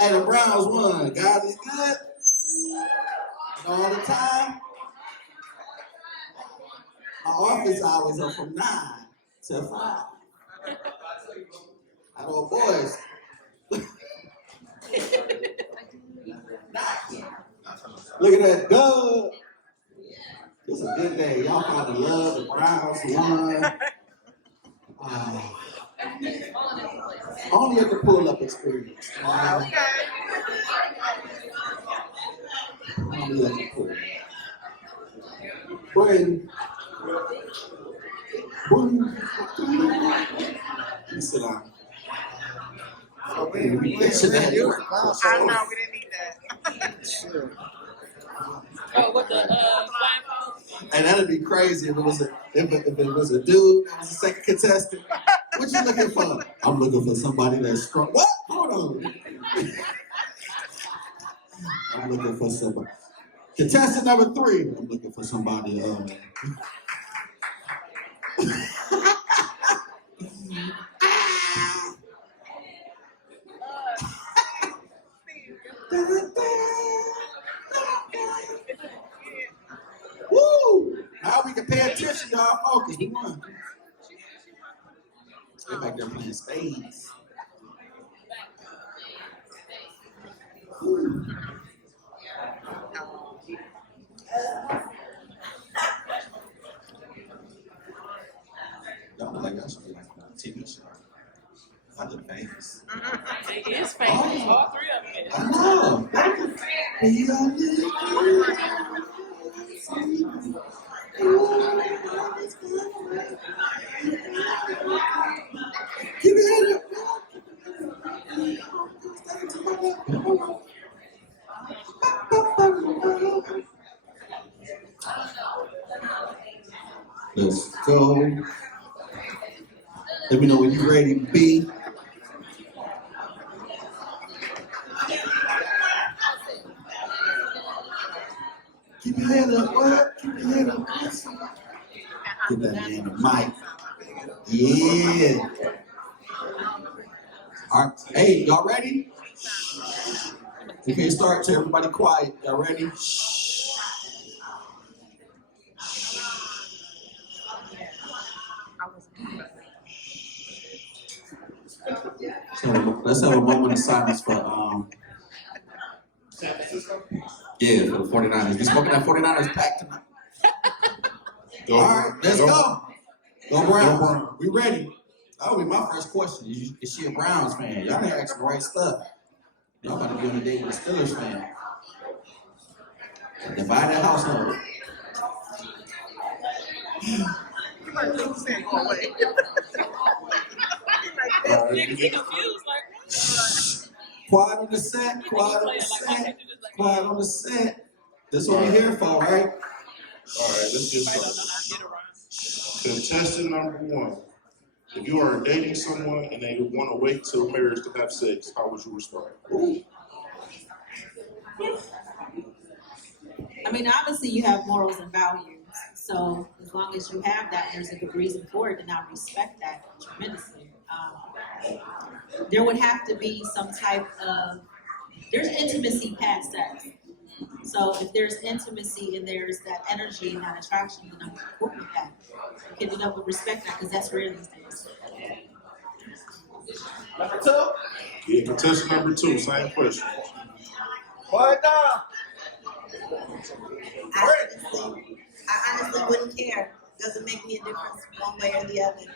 Hey, the Browns won. God is good. All the time. My office hours are from 9 to 5. I know boys. Look at that dub. It's a good day. Y'all found the love. The Browns won. Only at the pull-up experience. Only at the pull-up. Braden. You sit down. They should have had you. I know, we didn't need that. Sure. Oh, with the flag. And that'd be crazy if it was a dude that was the second contestant. What you looking for? I'm looking for somebody that's strong. What? Hold on. I'm looking for somebody. Contestant number 3. I'm looking for somebody. Woo! Now we can pay attention, y'all. Focus. We won. They're back there playing spades. Woo. Y'all know like I should be like on a TV show. I look famous. It is famous. All 3 of them. I know. Keep it Let's go. Let me know when you're ready, B. Keep your head up, what? Keep your head up. Give that man the mic. Yeah. All right. Hey, y'all ready? We can't start till everybody quiet. Y'all ready? So let's have a moment of silence for for the 49ers. We smoking that 49ers pack tonight. All right, let's go. Go Browns. We ready. That would be my first question. Is she a Browns fan? Y'all didn't ask the right stuff. Y'all about to be on a date with a Steelers fan. Divided household. Quiet on the set, quiet on the set, quiet on the set. That's what we're here for, right? All right, let's get started. Contestant number 1. If you are dating someone and they want to wait till marriage to have sex, how would you respond? I mean, obviously you have morals and values. So as long as you have that, there's a good reason for it, and I respect that tremendously. There would have to be some type of, there's intimacy past sex. So if there's intimacy and there's that energy and that attraction, then I'm cool with that. Give it up and respect that, because that's rare these days. Number 2? Yeah, contestant number 2, same question. Quiet down. I honestly wouldn't care. Doesn't make me a difference one way or the other.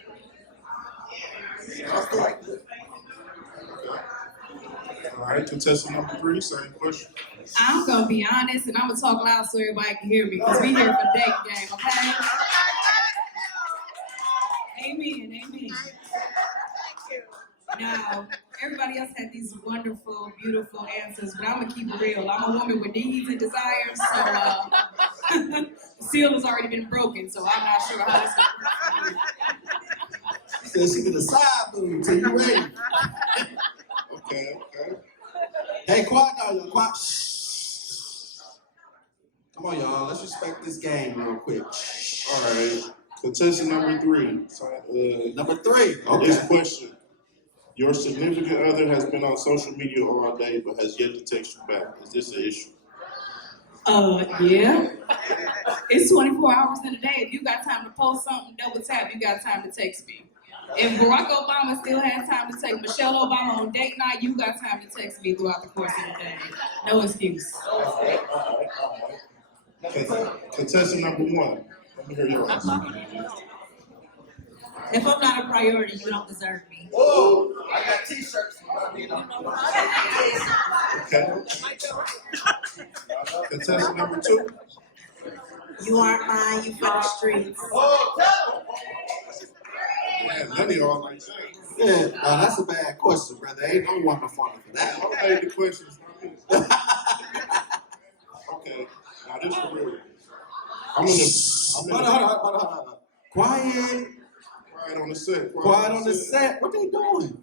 All right, contestant number 3, same question. I'm gonna be honest, and I'm gonna talk loud so everybody can hear me, because we here for the dating game, okay? Amen, amen. Now, everybody else had these wonderful, beautiful answers, but I'm gonna keep it real. I'm a woman with needs and desires, so the seal has already been broken, so I'm not sure how this will work. Says she get a side boob till you ready. Okay. Hey, quiet now, y'all. Quiet. Shh. Come on, y'all. Let's respect this game real quick. All right, contestant number 3. Number 3. Okay. This question. Your significant other has been on social media all day but has yet to text you back. Is this an issue? Yeah. It's 24 hours in a day. If you got time to post something, double tap, you got time to text me. If Barack Obama still has time to text Michelle Obama on date night, you got time to text me throughout the course of the day. No excuse. Contestant number 1. Let me hear your answer. If I'm not a priority, you don't deserve me. Oh, I got t-shirts. Okay. Contestant number 2. You aren't mine, you for the streets. Man, none of y'all like that. Yeah, that's a bad question, brother. Ain't no woman falling for that. I made the questions. Okay, now this is real. I'm in Hold on. Quiet. Quiet on the set. Quiet on the set. What they doing?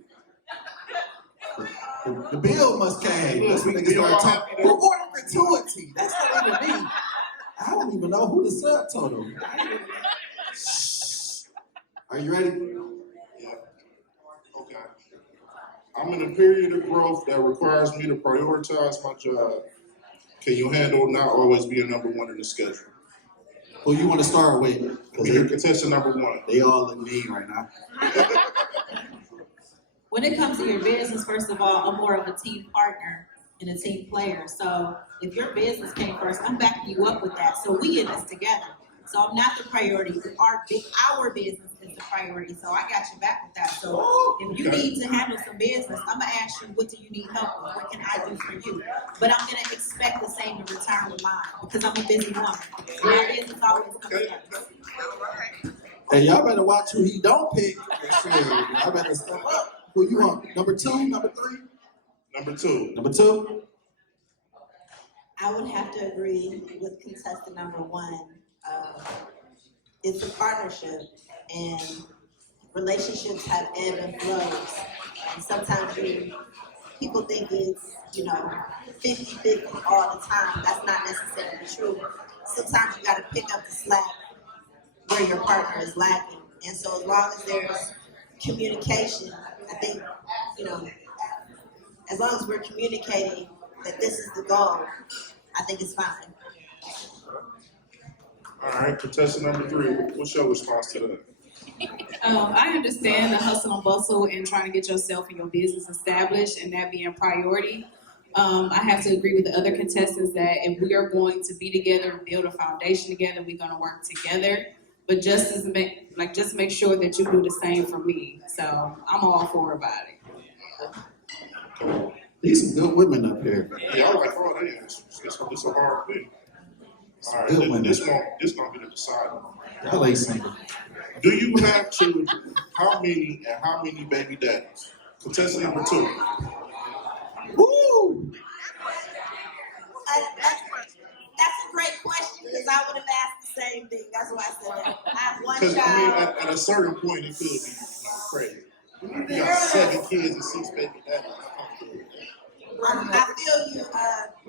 The bill must came. That's when niggas start talking. Who ordered gratuity? That's not even me. I don't even know who the sub told him. Are you ready? Yeah. Okay. I'm in a period of growth that requires me to prioritize my job. Can you handle not always being number 1 in the schedule? Who you want to start with? Because you're contestant number 1. They all look mean right now. When it comes to your business, first of all, I'm more of a team partner and a team player. So if your business came first, I'm backing you up with that. So we in this together. So I'm not the priority. Our business is the priority. So I got your back with that. So if you need to handle some business, I'm gonna ask you, what do you need help with? What can I do for you? But I'm gonna expect the same in return with mine because I'm a busy woman. My business always comes first. Hey, y'all better watch who he don't pick. Y'all better step up. Who you want? Number 2, number 3? Number 2. Number 2? I would have to agree with contestant number 1. It's a partnership, and relationships have ebb and flows. And sometimes people think it's, 50-50 all the time. That's not necessarily true. Sometimes you got to pick up the slack where your partner is lacking. And so as long as there's communication, I think, as long as we're communicating that this is the goal, I think it's fine. All right, contestant number 3. What's your response to that? I understand the hustle and bustle and trying to get yourself and your business established and that being priority. I have to agree with the other contestants that if we are going to be together and build a foundation together, we're going to work together. But just make sure that you do the same for me. So I'm all for about it. These some good women up here. Yeah, I like all that answers. It's a hard thing. All right, Good women. this gonna be the decider. Y'all ain't single. Do you have children? How many and how many baby daddies? Contestant number 2. Woo! That's a great question because I would have asked the same thing. That's why I said that. I have one Because child. at a certain point it could be crazy. You got 7 kids and 6 baby daddies. I feel you,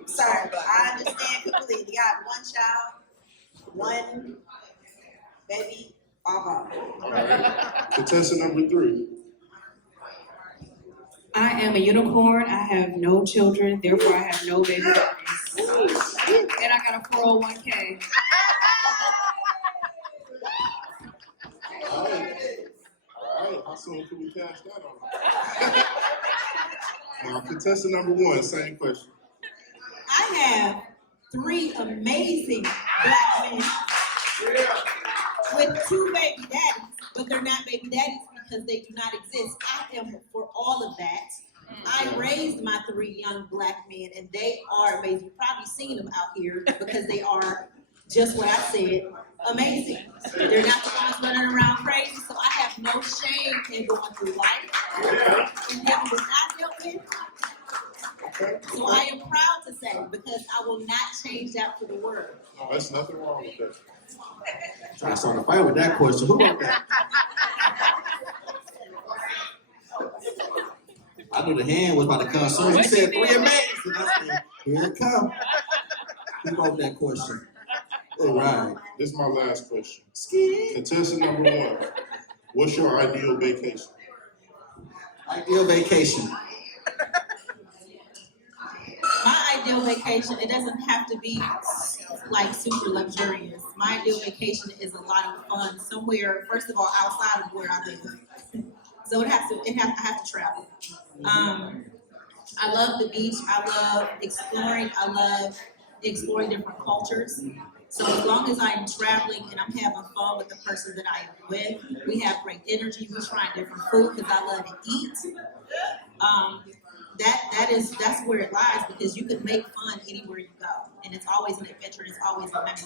sir. I understand completely. I have one child, one baby mama. All right. Contestant number 3. I am a unicorn. I have no children, therefore I have no baby daddies. And I got a 401k. All right. How soon can we cash that on? Now, contestant number 1, same question. I have 3 amazing black men with 2 baby daddies, but they're not baby daddies because they do not exist. I am for all of that. I raised my 3 young black men, and they are amazing. You've probably seen them out here because they are just what I said, amazing. They're not the ones running around crazy, so I have no shame in going through life and having what I dealt with. So I am proud to say, because I will not change that for the world. No, there's nothing wrong with that. Try to start a fight with that question. Who wrote that? I knew the hand was about to come. So you said 3 amazing. Here it come. Who wrote that question? All right. This is my last question. Contestant number 1. What's your ideal vacation? Ideal vacation. My ideal vacation, it doesn't have to be like super luxurious. My ideal vacation is a lot of fun somewhere, first of all, outside of where I live. So I have to travel. I love the beach. I love exploring. I love exploring different cultures. So as long as I'm traveling and I'm having fun with the person that I am with, we have great energy. We try different food because I love to eat. That's where it lies, because you can make fun anywhere you go, and it's always an adventure. It's always a memory.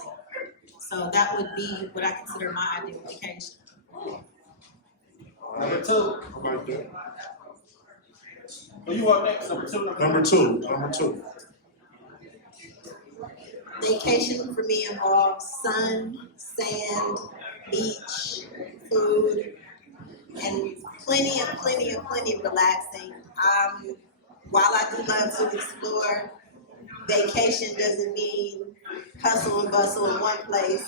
So that would be what I consider my ideal vacation. Number two. I like that. Who you want next? Number two. Number two. Vacation for me involves sun, sand, beach, food, and plenty of relaxing. While I do love to explore, vacation doesn't mean hustle and bustle in one place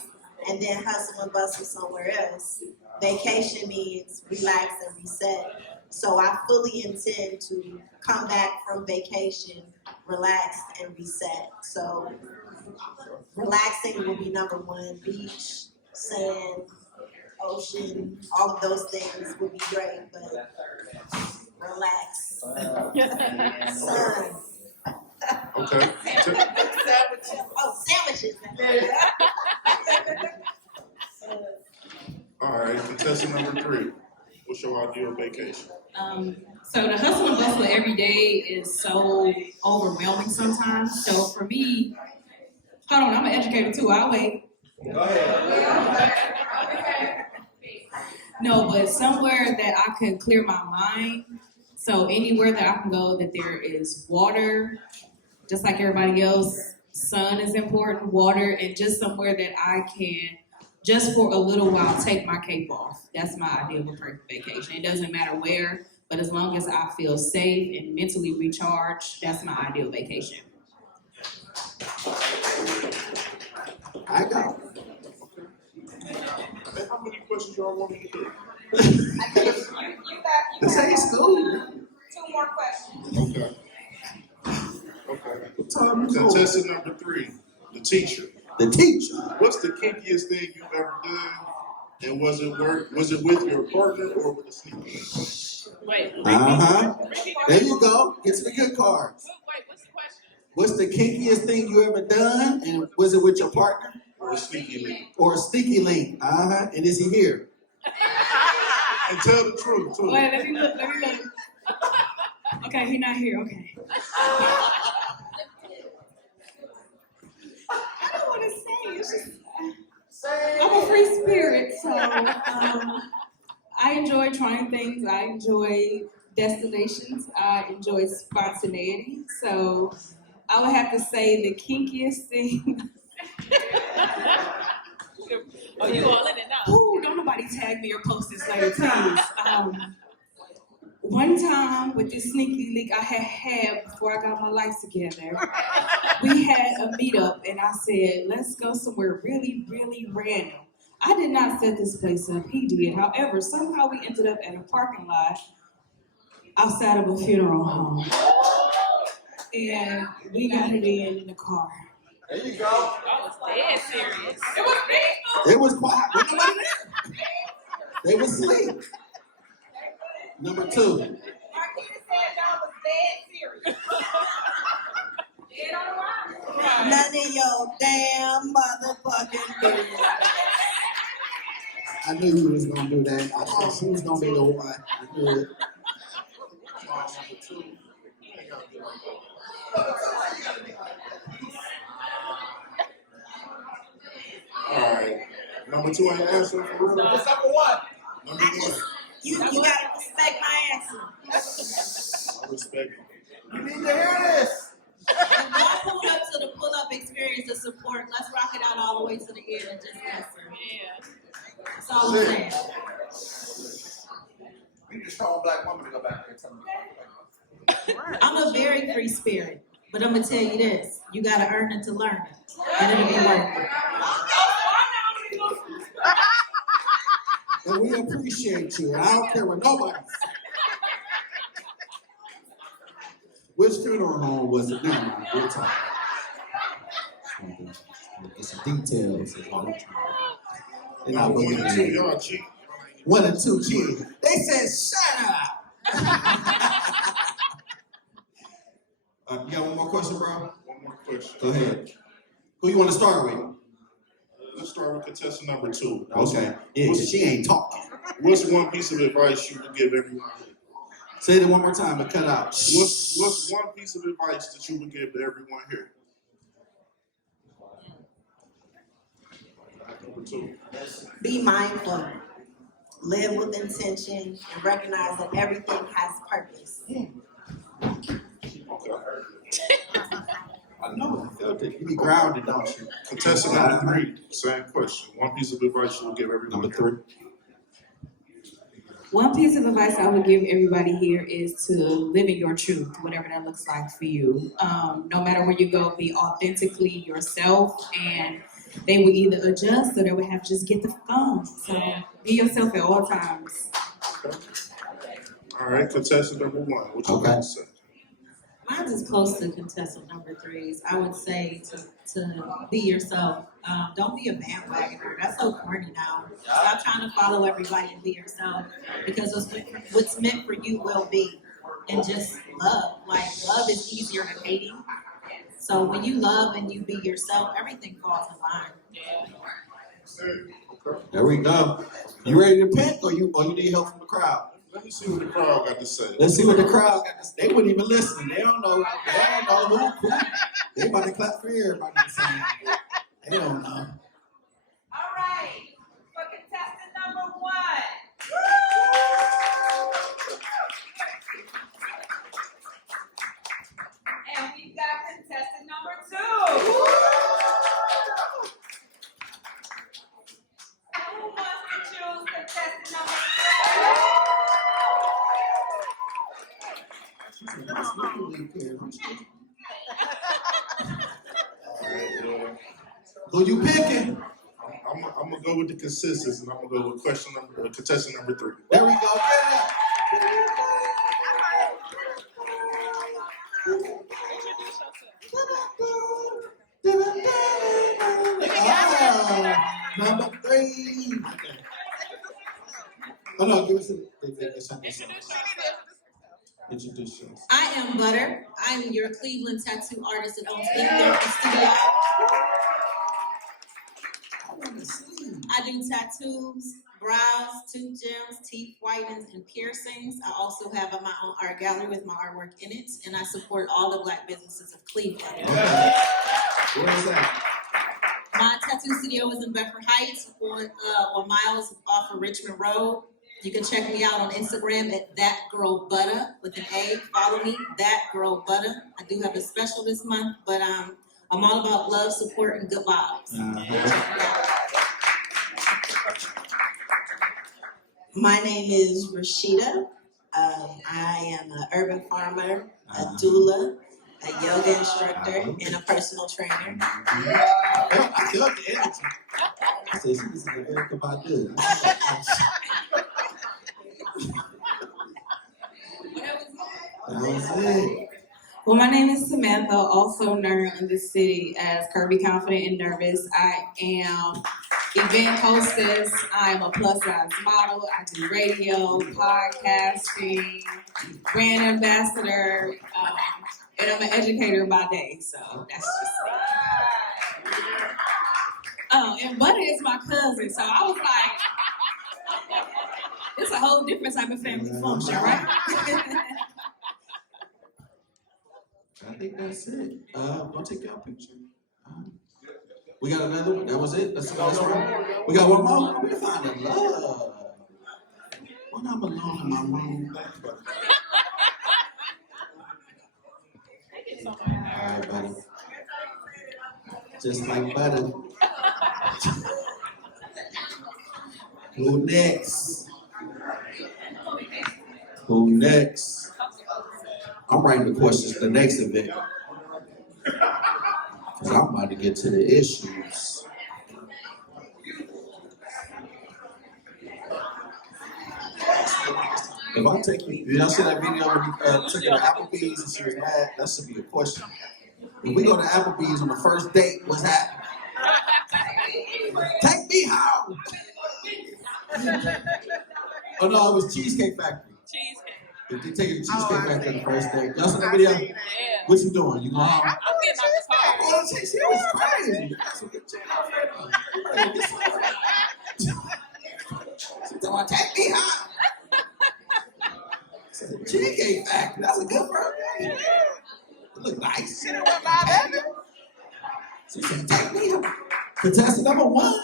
and then hustle and bustle somewhere else. Vacation means relax and reset. So I fully intend to come back from vacation relaxed and reset. So relaxing will be number one. Beach, sand, ocean, all of those things would be great, but relax. Sun. Okay. Oh, sandwiches. All right, contestant number 3. What's your ideal vacation? So the hustle and bustle every day is so overwhelming sometimes. So for me, hold on, I'm an educator too. I'll wait. Go ahead. No, but somewhere that I can clear my mind. So anywhere that I can go that there is water, just like everybody else, sun is important, water, and just somewhere that I can, just for a little while, take my cape off. That's my ideal vacation. It doesn't matter where, but as long as I feel safe and mentally recharged, that's my ideal vacation. I got Hey, how many questions y'all want me to do? this ain't school. 2 more questions. Okay. What time is it? Contestant number 3, the teacher. The teacher. What's the kinkiest thing you've ever done? And was it with your partner or with a sneaker? Wait. There you go. Get to the good cards. Wait, what's the question? What's the kinkiest thing you ever done, and was it with your partner? Or a sneaky link? Or a sneaky link? And is he here? And tell the truth, too. Wait, let me look. Okay, he's not here, okay. I don't want to say, it's just, I'm a free spirit, so I enjoy trying things. I enjoy destinations. I enjoy spontaneity. So I would have to say the kinkiest thing. Oh, you all in it now. Ooh, don't nobody tag me or post this later, please. One time with this sneaky leak I had before I got my life together, we had a meetup and I said, let's go somewhere really, really random. I did not set this place up, he did. However, somehow we ended up at a parking lot outside of a funeral home. And we got it in the car. There you go. I was dead serious. It was me. It was quiet. There was nobody there. They was asleep. Number 2. Marquita said y'all was dead serious. Dead on the line. None of your damn motherfucking business. I knew you was gonna do that. I thought she was gonna be the one. I knew it. All right. Number 2 ain't answering for real? What's number 1? Number 1. You gotta respect my answer. I respect it. You need to hear this. I pulled up to the pull-up experience to support. Let's rock it out all the way to the end and just answer. Yeah. That's all I'm saying. We need a strong black woman to go back there and tell them. I'm a very free spirit, but I'm gonna tell you this: you gotta earn it to learn it, and it'll be worth it. And we appreciate you. And I don't care what nobody says. Which funeral home was it? Never mind, we'll talk. Get some details. They're not One looking and at two, it. y'all cheat. 1 and 2 kids. They said, shut up. You got one more question, bro? One more question. Go ahead. Who you want to start with? Let's start with contestant number 2. Okay. Yeah, 'cause she ain't talking. What's one piece of advice you would give everyone? Say it one more time and cut out. What's one piece of advice that you would give to everyone here? Number 2. Be mindful, live with intention, and recognize that everything has purpose. I know. I felt it. You be grounded, don't you? Contestant number 3, same question. One piece of advice you would give everyone. Number 3. One piece of advice I would give everybody here is to live in your truth, whatever that looks like for you. No matter where you go, be authentically yourself, and they will either adjust or they will have to just get the phone. So be yourself at all times. All right, contestant number 1, what you got to say? Mine's is close to contestant number 3's. I would say to be yourself. Don't be a bandwagoner. That's so corny now. Stop trying to follow everybody and be yourself, because what's meant for you will be. And just love. Like, love is easier than hating. So when you love and you be yourself, everything falls in line. There we go. You ready to pick, or you need help from the crowd? Let me see what the crowd got to say. Let's see what the crowd got to say. They wouldn't even listen. They don't know. They don't know who. They about to clap for everybody. They don't know. All right, for contestant number 1. And we've got contestant number 2. Who wants to choose contestant number 3? Who you picking? I'm gonna go with the consensus, and I'm gonna go with contestant number 3. There we go. Get number 3. Oh no, give us introduce yourself. I am Butter. I'm your Cleveland tattoo artist that owns Link Therapy Studio. I do tattoos, brows, tooth gems, teeth whitenings, and piercings. I also have my own art gallery with my artwork in it, and I support all the Black businesses of Cleveland. Where is that? My tattoo studio is in Bedford Heights, on miles off of Richmond Road. You can check me out on Instagram at thatgirlbutter with an A. Follow me, thatgirlbutter. I do have a special this month, but I'm all about love, support, and good vibes. My name is Rashida. I am an urban farmer, a doula, a yoga instructor, and a personal trainer. I felt the energy. I said, she was in Erica Badu. That was it. Well, my name is Samantha, also known in the city as Kirby Confident and Nervous. I am event hostess. I am a plus size model. I do radio, podcasting, brand ambassador, and I'm an educator by day. So that's just me. Oh, and Butter is my cousin. So I was like, it's a whole different type of family function, right? I think that's it. I'll take your picture. We got another one. That was it. That's the last one. We got one more. We found a love. When I'm alone in my room. All right, buddy. Just like butter. Who next? Who next? I'm writing the questions for the next event. Because I'm about to get to the issues. If I take you, y'all see that video when you took her to Applebee's and she was mad? That should be a question. When we go to Applebee's on the first date, what's happening? Take me home. Oh no, it was Cheesecake Factory. Cheesecake. If they take you to Cheesecake Factory on the first date, y'all see that video? Yeah. What you doing? You going home? I'm getting out the car. Oh, she was crazy. That's what she told me, take me home. Cheesecake Factory. That's a good first date. It look nice. She said, take me home. Contestant number 1.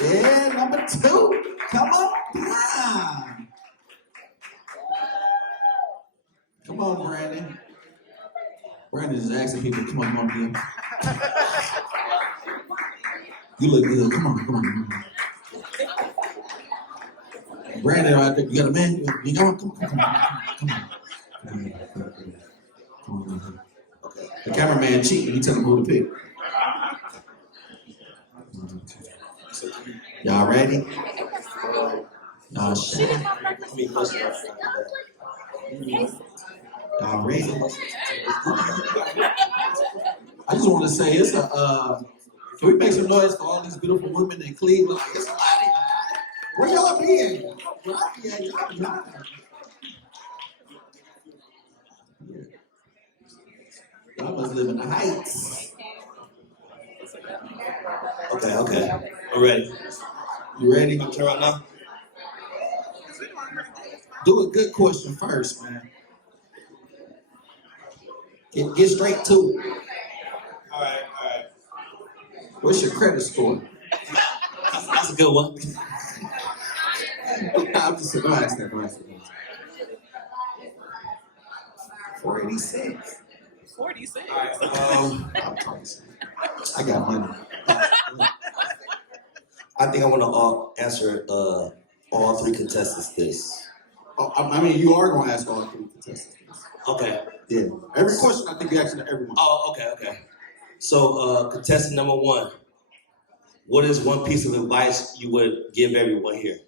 Yeah, number 2. Come on down. Come on, Brandon. Brandon is asking people, come on, dude. You look good. Come on. Brandon, right there. You got a man? You got one? Come on. Okay. The cameraman cheating. He tell him who to pick. Y'all ready? Y'all shy. Y'all ready? I just want to say it's a. Can we make some noise for all these beautiful women in Cleveland? Like, it's a lot of y'all. Where y'all be at? Where I be at? Y'all. Y'all must live in the Heights. Okay. I'm ready. You ready? I'm turning now. Do a good question first, man. Get straight to it. All right. What's your credit score? That's a good one. I'm just going to ask that. 486. 46. All right, I got money. I think I want to answer all 3 contestants this. Oh, I mean, you are going to ask all 3 contestants this. Okay. Yeah. Every question, I think you're asking everyone. Oh, okay. So, contestant number 1, what is one piece of advice you would give everyone here?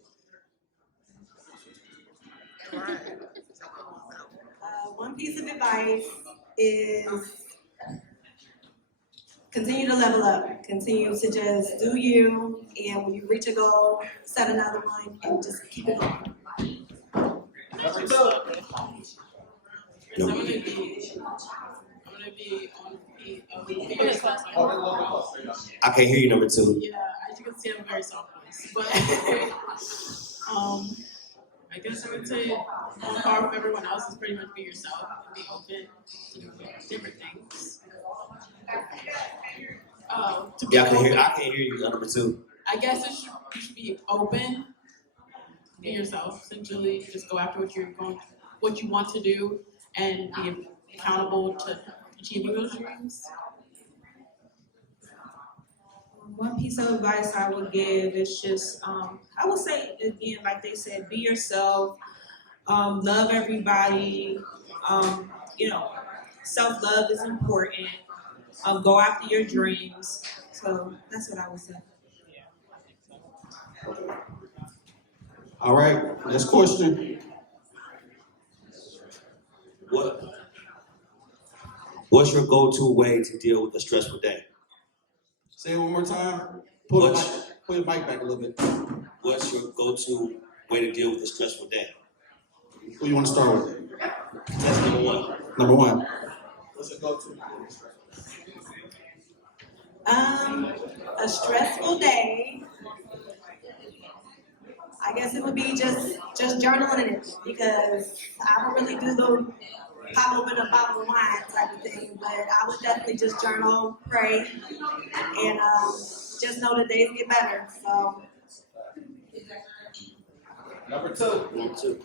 One piece of advice is continue to level up. Continue to just do you, and when you reach a goal, set another one, and just keep it going. Number 2. I'm gonna be on the I can't hear you, number 2. Yeah, as you can see, I'm a very soft voice, but I guess I would say on par with everyone else is pretty much be yourself and be open to doing different things. I can hear you, number 2. I guess you should be open, be yourself. Essentially, just go after what you want to do, and be accountable to achieving those dreams. One piece of advice I would give is just, I would say again, like they said, be yourself, love everybody, self-love is important, go after your dreams. So that's what I would say. All right, next question. What's your go-to way to deal with a stressful day? Say it one more time. Pull your mic back a little bit. What's your go-to way to deal with a stressful day? Who you want to start with? That's number 1. Number 1. What's your go-to? A stressful day. I guess it would be just journaling it, because I don't really do the pop open a bottle of wine type of thing, but I would definitely just journal, pray, and just know the days get better. So. Number 2.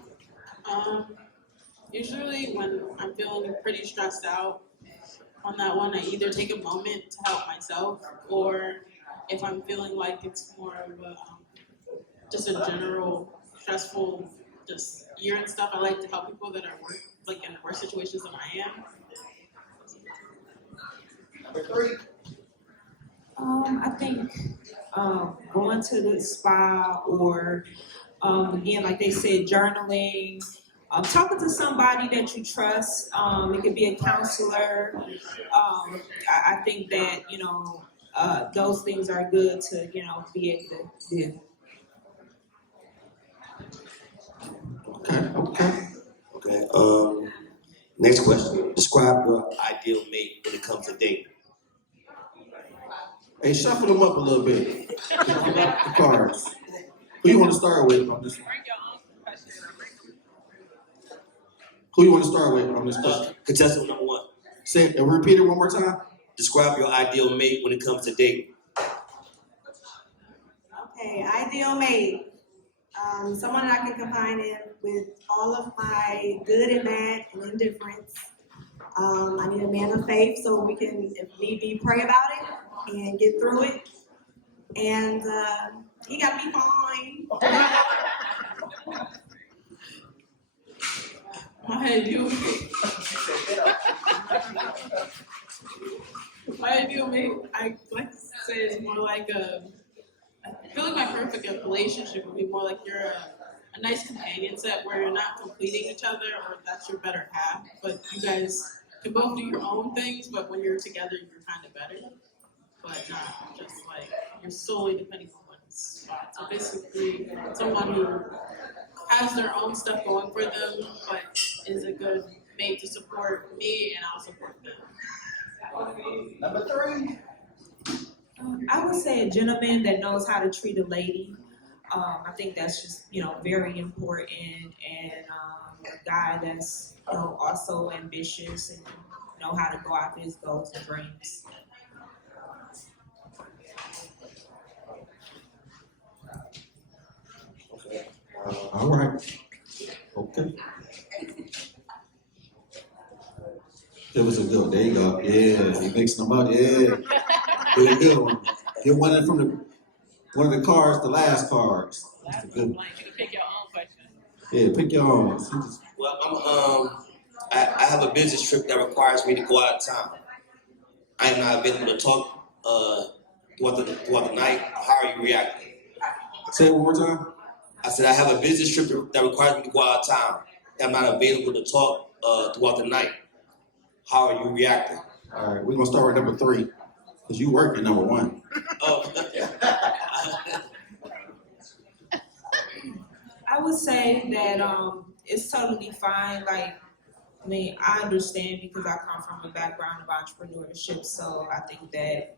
Usually when I'm feeling pretty stressed out on that one, I either take a moment to help myself, or if I'm feeling like it's more of a just a general stressful just year and stuff, I like to help people that are in worse situations than I am. Number 3. I think going to the spa or again, like they said, journaling, talking to somebody that you trust. It could be a counselor. I think that those things are good to be able to do. Okay. Next question. Describe your ideal mate when it comes to dating. Hey, shuffle them up a little bit. The cards. Who you want to start with on this one? Who you want to start with on this question? Contestant number 1. Say it, repeat it one more time. Describe your ideal mate when it comes to dating. Okay, ideal mate. Someone that I can confide in with all of my good and bad and indifference. I need a man of faith so we can, if need be, pray about it and get through it. And he got to be fine. My ideal mate, I like to say is more like I feel like my perfect relationship would be more like you're a nice companion set where you're not completing each other or that's your better half, but you guys can both do your own things, but when you're together, you're kind of better. But not just like you're solely depending on one spot. So basically, someone who has their own stuff going for them, but is a good mate to support me and I'll support them. Number 3. I would say a gentleman that knows how to treat a lady. I think that's just very important, and a guy that's also ambitious and know how to go after his goals and dreams. All right. Okay. It was a good one. There you go. Yeah, he mixing them up. Yeah. Good, good one. Get one from one of the cards, the last cards. That's a good one. You can pick your own question. Yeah, pick your own. Well, I have a business trip that requires me to go out of town. I am not available to talk throughout the night. How are you reacting? Say it one more time. I said I have a business trip that requires me to go out of town. I'm not available to talk throughout the night. How are you reacting? All right, we're gonna start with number 3, because you working number 1. Oh. I would say that it's totally fine. Like, I understand because I come from a background of entrepreneurship, so I think that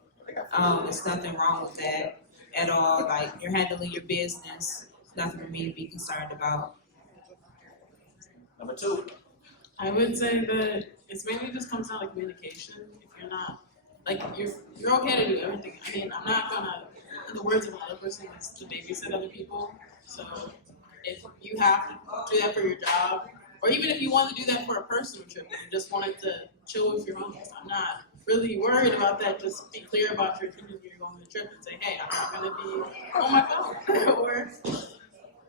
there's nothing wrong with that at all. Like, you're handling your business. It's nothing for me to be concerned about. Number 2. I would say that it's mainly just comes down to communication. If you're not, like, you're okay to do everything. I mean, I'm not gonna, in the words of another person, is to babysit other people. So if you have to do that for your job, or even if you want to do that for a personal trip, and you just wanted to chill with your homies, I'm not really worried about that. Just be clear about your intentions when you're going on the trip and say, hey, I'm not gonna be on my phone,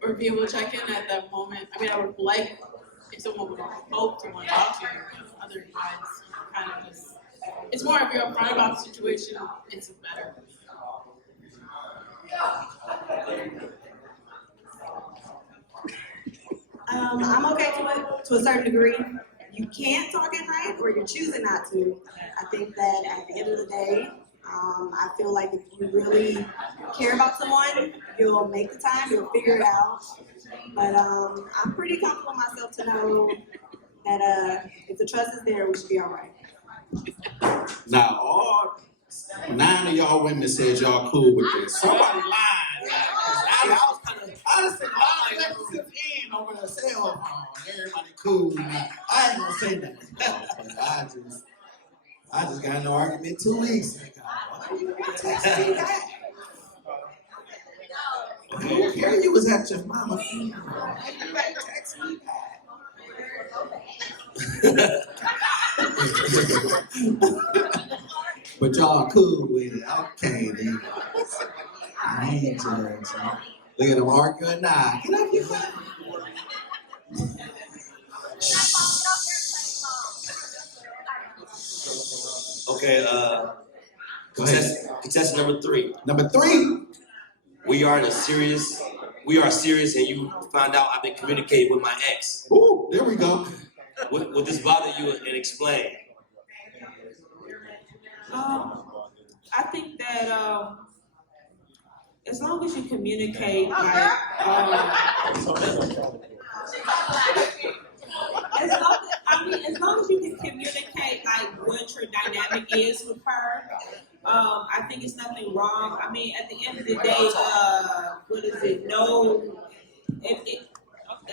or be able to check in at that moment. I mean, I would like if someone would hope to want to talk to you, but otherwise, kind of just, it's more if you're upfront about the situation, it's better. I'm okay to a certain degree. You can't talk at night or you're choosing not to. I think that at the end of the day, I feel like if you really care about someone, you'll make the time, you'll figure it out. But I'm pretty comfortable myself to know that if the trust is there, we should be all right. Now, all 9 of y'all women said y'all cool with this. Somebody lied. I just said lying in over the cell phone. Everybody cool with me. I ain't gonna say nothing. I just got in an argument 2 weeks ago. Why you text me back? Who cares? You was at your mama funeral. Why you back text me back? But y'all cool with it. Okay, then. I ain't judging. Look at them arguing now. Get up your phone. Okay, Go ahead. Contestant number 3. Number 3. We are serious, and you find out I've been communicating with my ex. Ooh, there we go. Would this bother you, and explain? I think that as long as you communicate, like, as long as you can communicate like what your dynamic is with her, I think it's nothing wrong. I mean, at the end of the day,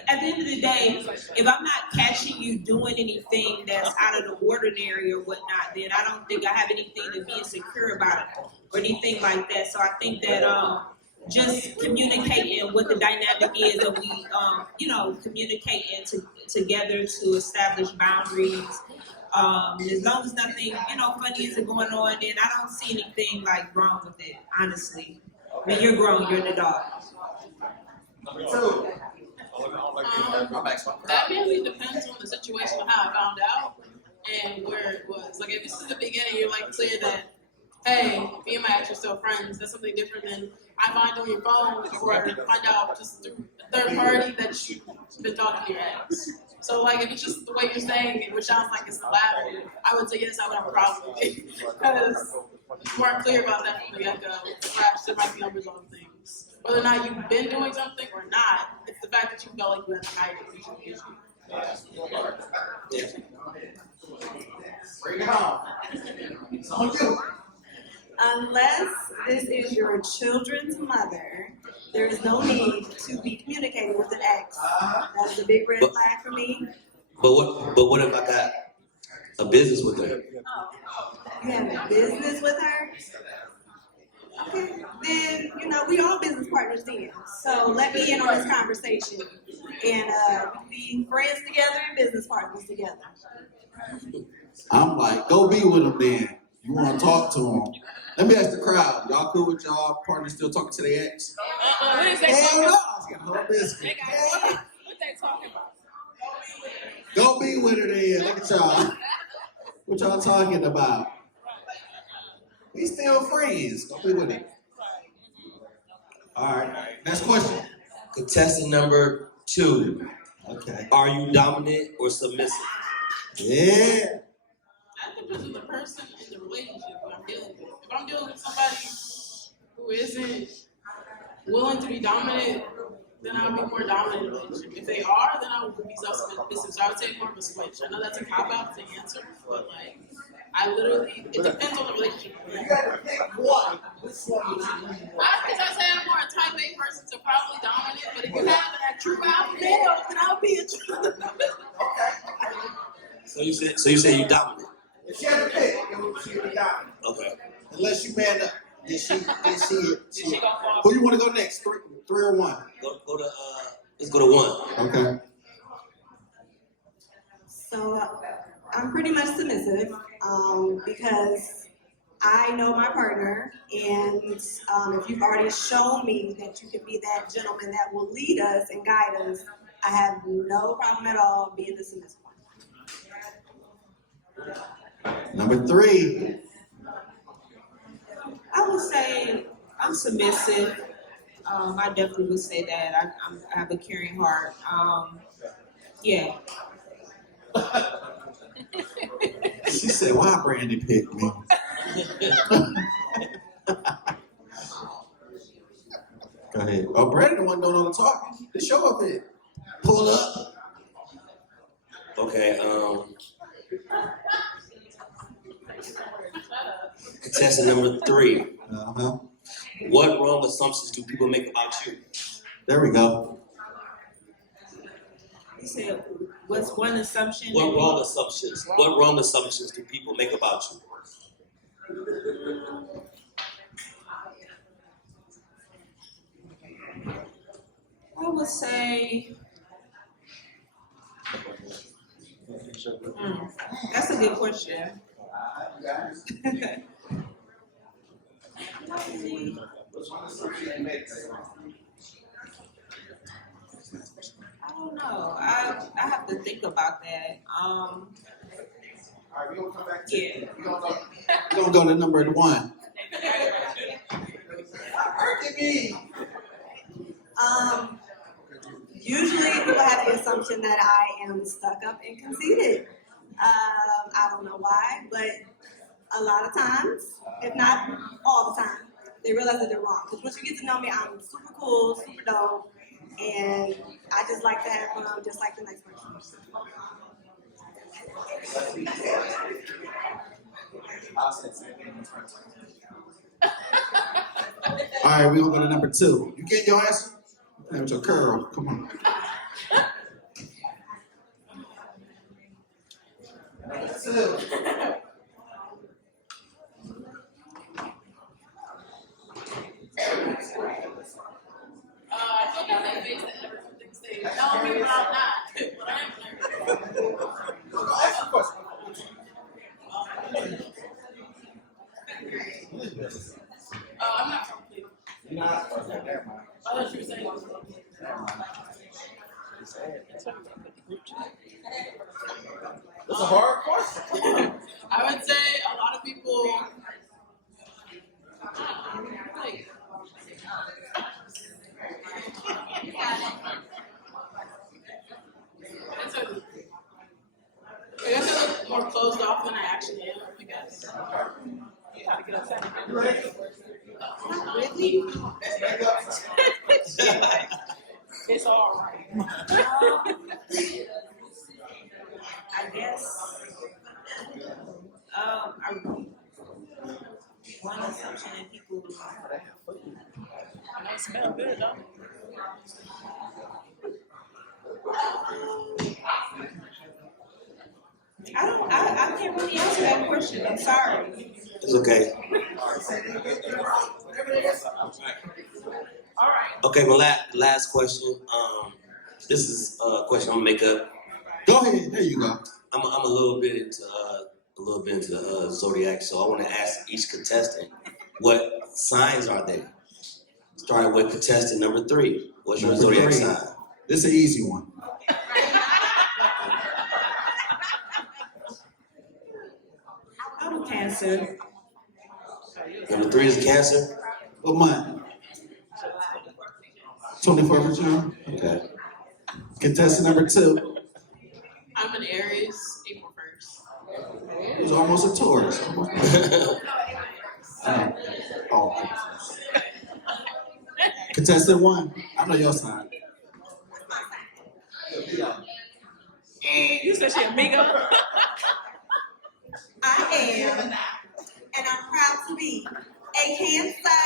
at the end of the day, if I'm not catching you doing anything that's out of the ordinary or whatnot, then I don't think I have anything to be insecure about or anything like that. So I think that just communicating what the dynamic is, and we communicating together to establish boundaries. As long as nothing funny isn't going on, then I don't see anything like wrong with it. Honestly, I mean, you're grown, you're an adult. That really depends on the situation of how I found out and where it was. Like, if this is the beginning, you're like clear that, hey, me and my ex are still friends. That's something different than I find on your phone or find out just through a third party that you've been talking to your ex. So, like, if it's just the way you're saying it, which sounds like it's the latter, I would say yes, I would have a problem with it because you weren't clear about that from the get-go. Perhaps there might be unresolved things. Whether or not you've been doing something or not, it's the fact that you felt like you had to hide it. Bring it on. It's on you. Unless this is your children's mother, there is no need to be communicating with an ex. That's a big red flag for me. But what if I got a business with her? You have a business with her? Okay, then, we all business partners then. So let me in on this conversation. And we be friends together and business partners together. I'm like, go be with him then. You want to talk to him. Let me ask the crowd. Y'all cool with y'all partners still talking to their ex? What is that Hell talking no. about? I was getting a whole biscuit. What they talking about? Go be with her then. Look at y'all. What y'all talking about? We still friends. Go be with it. All right. Next question. Contestant number 2. Okay. Are you dominant or submissive? Yeah. That depends on the person and the relationship that I'm dealing with. If I'm dealing with somebody who isn't willing to be dominant, then I'll be more dominant in a relationship. If they are, then I will be submissive. So I would say more of a switch. I know that's a cop-out to answer, but it depends on the relationship. You gotta pick one. Which one would you I guess I say I'm more a type A person, so probably dominant, but if you have that true alpha male, then I'll be a true. So you say you dominant? If you had to pick, she would be dominant. Okay. Unless you man up. Then she. Who you want to go next? Three or one? Go to let's go to 1. Okay. So I'm pretty much submissive because I know my partner, and if you've already shown me that you can be that gentleman that will lead us and guide us, I have no problem at all being the submissive one. Number 3. I would say I'm submissive. I definitely would say that. I have a caring heart. Yeah. She said, why Brandy picked me? Go ahead. Oh, Brandon wasn't doing all the talking. Just show up here. Pull up. Okay. Contestant number 3. Uh-huh. What wrong assumptions do people make about you? There we go. You said, what's one assumption? What wrong assumptions do people make about you? I would say, that's a good question. I don't know. I have to think about that. All right, we're gonna come back yeah. We're gonna go to number 1. Usually people have the assumption that I am stuck up and conceited. I don't know why, but a lot of times, if not all the time, they realize that they're wrong. Because once you get to know me, I'm super cool, super dope, and I just like to have fun, just like the next person. All right, we're gonna go to number 2. You get your answer? That was your curl. Come on. Number 2. I think I'm that face that never something say. Tell me when I'm not. But Ask the question. I'm not from Cleveland. You're not? Okay, never mind. I thought you were saying That's a hard question. I would say a lot of people like I guess I look more closed off than I actually am, I guess. You ready? Really? It's all right. I guess, one assumption that people I smell good, though. I can't really answer that question. I'm sorry. It's okay. All right. Okay, my last question. This is a question I'm gonna make up. Go ahead. There you go. I'm a little bit into the zodiac, so I want to ask each contestant what signs are they. Starting with contestant number 3. What's your zodiac 3. sign? This is an easy one. I'm Cancer. Number 3 is Cancer. What month? 24th of June. Okay. Contestant number 2. I'm an Aries, April 1st. It was almost a Taurus. Oh. Contestant 1. I know your sign. You said she amigo. I am, and I'm proud to be a Cancer.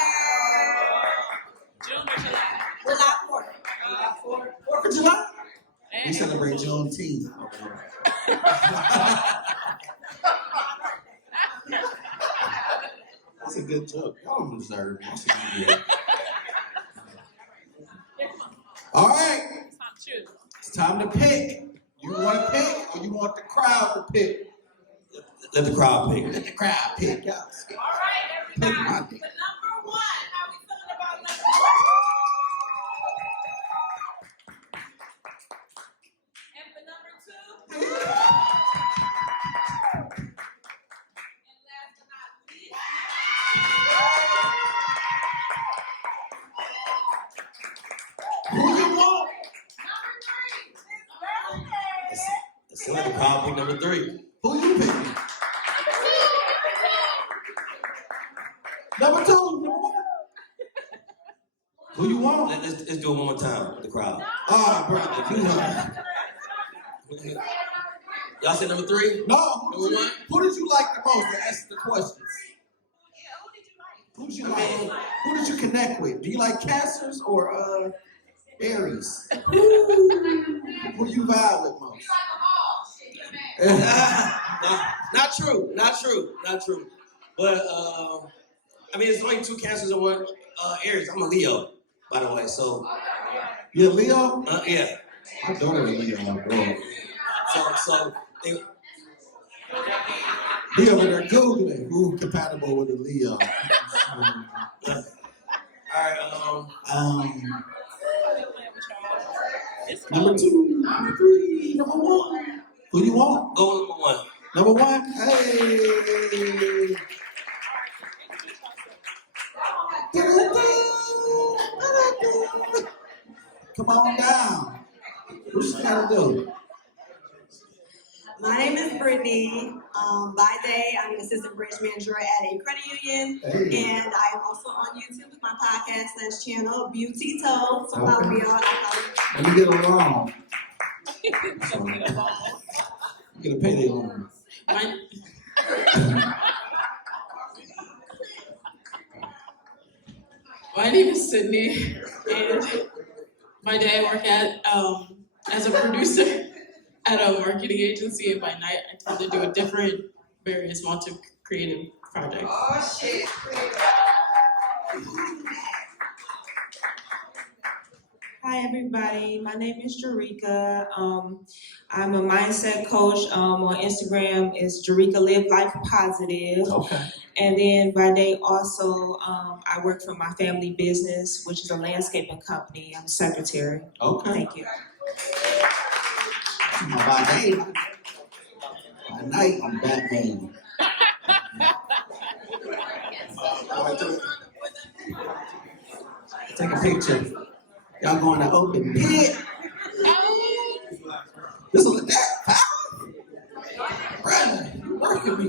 June or July? July 4th. 4th of July? We celebrate Juneteenth. That's a good joke. Y'all don't deserve it. All right. It's time to pick. You want to pick or you want the crowd to pick? Let the crowd pick. Let the crowd pick. Y'all. All right, everybody. Pick my The pick. number 1. How we feeling about number 1? And for number 2. And last but not least. Who you want? So let the crowd pick number 3. Who you picking? Number 2. Number 1. Who you want? Let's do it one more time with the crowd. Ah, brother, you know. Y'all said number 3? No, Number 1? who did you like the most to ask the questions? Who did you like? Who did you connect with? Do you like Cancers or Aries? Who you vibe with most? Not true. But I mean, it's only 2 Cancers and 1 Aries. I'm a Leo, by the way. So you a Leo? Yeah. My daughter is a Leo, bro. So they. He over there Googling who compatible with a Leo. All right. Number 2, number 3, number 1. Who you want? Go number 1. Number 1. Hey. Come on down. What you gotta do? My name is Brittany. By day, I'm an assistant branch manager at a credit union, and I am also on YouTube with my podcast / channel, B.Tidy. So follow me on. Let me get along. You get a payday loan. My name is Sydney, and by day I work at as a producer at a marketing agency, and by night I tend to do a different, various multi creative projects. Oh shit. Hi everybody, my name is Jerika. I'm a mindset coach. On Instagram is Jerika Live Life Positive. Okay. And then by day also, I work for my family business, which is a landscaping company. I'm a secretary. Okay. Thank you. By day, by night, I'm Batman. Take a picture. Y'all going to open pit. This is that. Brother, you working me.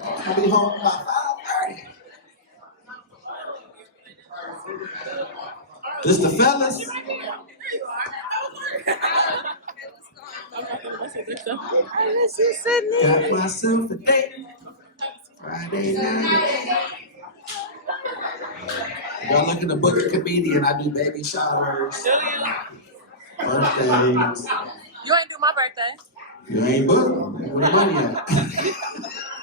I'll be home about 5:30. This the fellas? Got myself a date. Friday night. Y'all looking to book a comedian. I do baby showers. Birthdays. You ain't do my birthday. You ain't booked. Where the money at?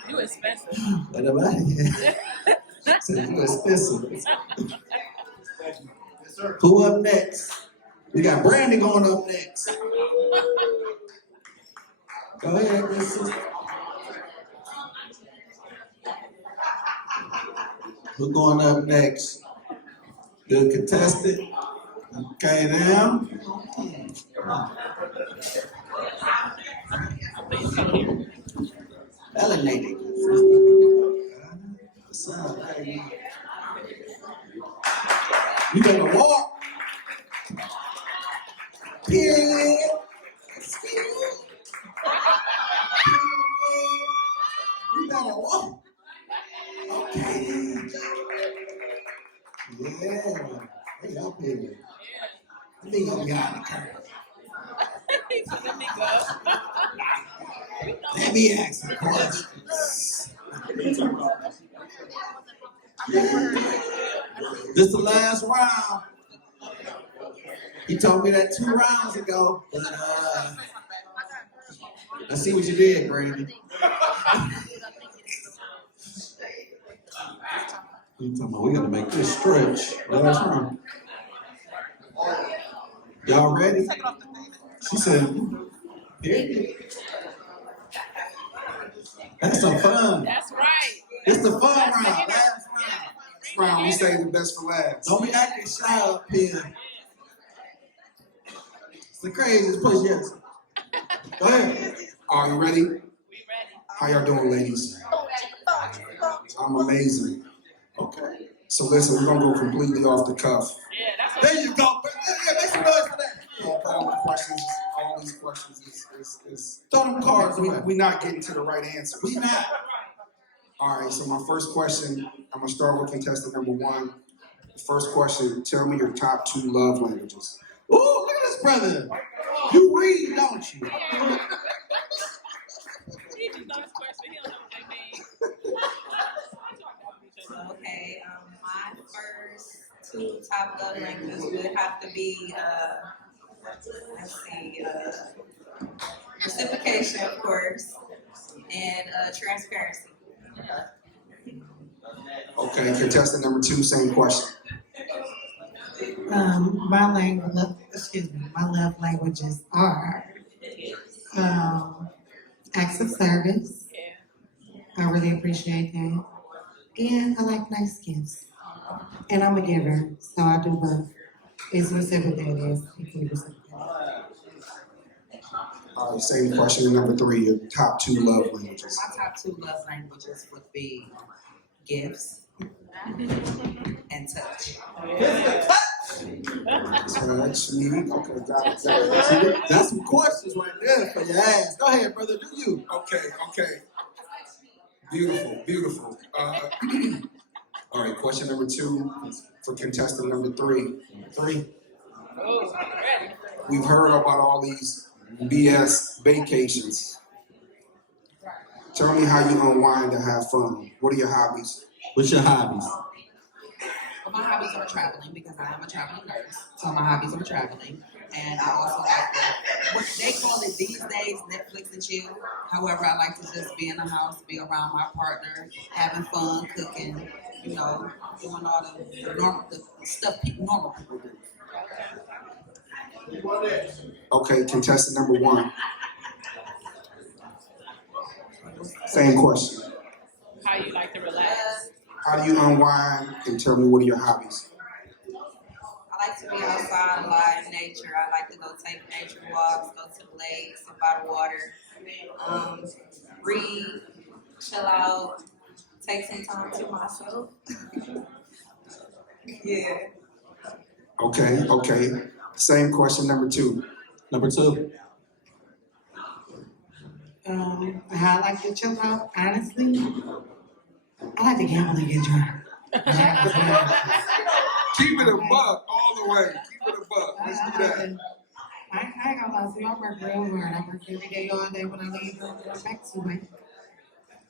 You expensive. Where the money at? Said you expensive. Who up next? We got Brandy going up next. Go ahead, Miss Sister. Who going up next? Good contestant. Okay, now. Melanated. You better walk. Period. You better walk. Okay. Yeah. Hey, up here. I think I'm behind the curve. Let me ask some questions. This is the last round. He told me that 2 rounds ago, but I see what you did, Brandon. You talking about we gotta make this stretch. Last round. Y'all ready? She said, period. That's some fun. That's right. It's the fun round. Last round. This round, we save the best for last. Don't be acting shy up here. It's the craziest place yet. Go ahead. Are you ready? We ready. How y'all doing, ladies? I'm amazing. Okay. So listen, we're gonna go completely off the cuff. Yeah, that's There you go. Yeah, make some noise for that. All these questions is throw them cards away. We're not getting to the right answer. We not. All right, so my first question, I'm gonna start with contestant number 1. The first question, tell me your top 2 love languages. Ooh, look at this brother. You read, don't you? Okay, my first 2 top love languages would have to be, reciprocation, of course, and transparency. Okay, contestant number 2, same question. My love languages are acts of service. I really appreciate that. And I like nice gifts. And I'm a giver, so I do both. It's reciprocated. All right, same question, number 3, your top 2 love languages. My top 2 love languages would be gifts and touch. Touch me. Okay, got it. See, that's some questions right there for your ass. Go ahead, brother. Do you? Okay. Beautiful. All right, question number 2 for contestant number 3. We've heard about all these BS vacations. Tell me how you unwind and have fun. What are your hobbies? What's your hobbies? Well, my hobbies are traveling because I am a traveling nurse. So my hobbies are traveling. And I also like what they call it these days, Netflix and chill. However, I like to just be in the house, be around my partner, having fun, cooking, doing all the stuff normal people do. Okay, contestant number 1. Same question. How you like to relax? How do you unwind and tell me what are your hobbies? I like to be outside, live in nature. I like to go take nature walks, go to the lakes, sit by the water, read, chill out, take some time to myself. Yeah. Okay. Same question number 2. Number 2. How I like to chill out, honestly, I like to gamble and get drunk. Keep it a buck all the way. Keep it a buck. Let's do that. I ain't gonna lie to you, I work real hard. I work every day, all day. When I leave, I go back to it.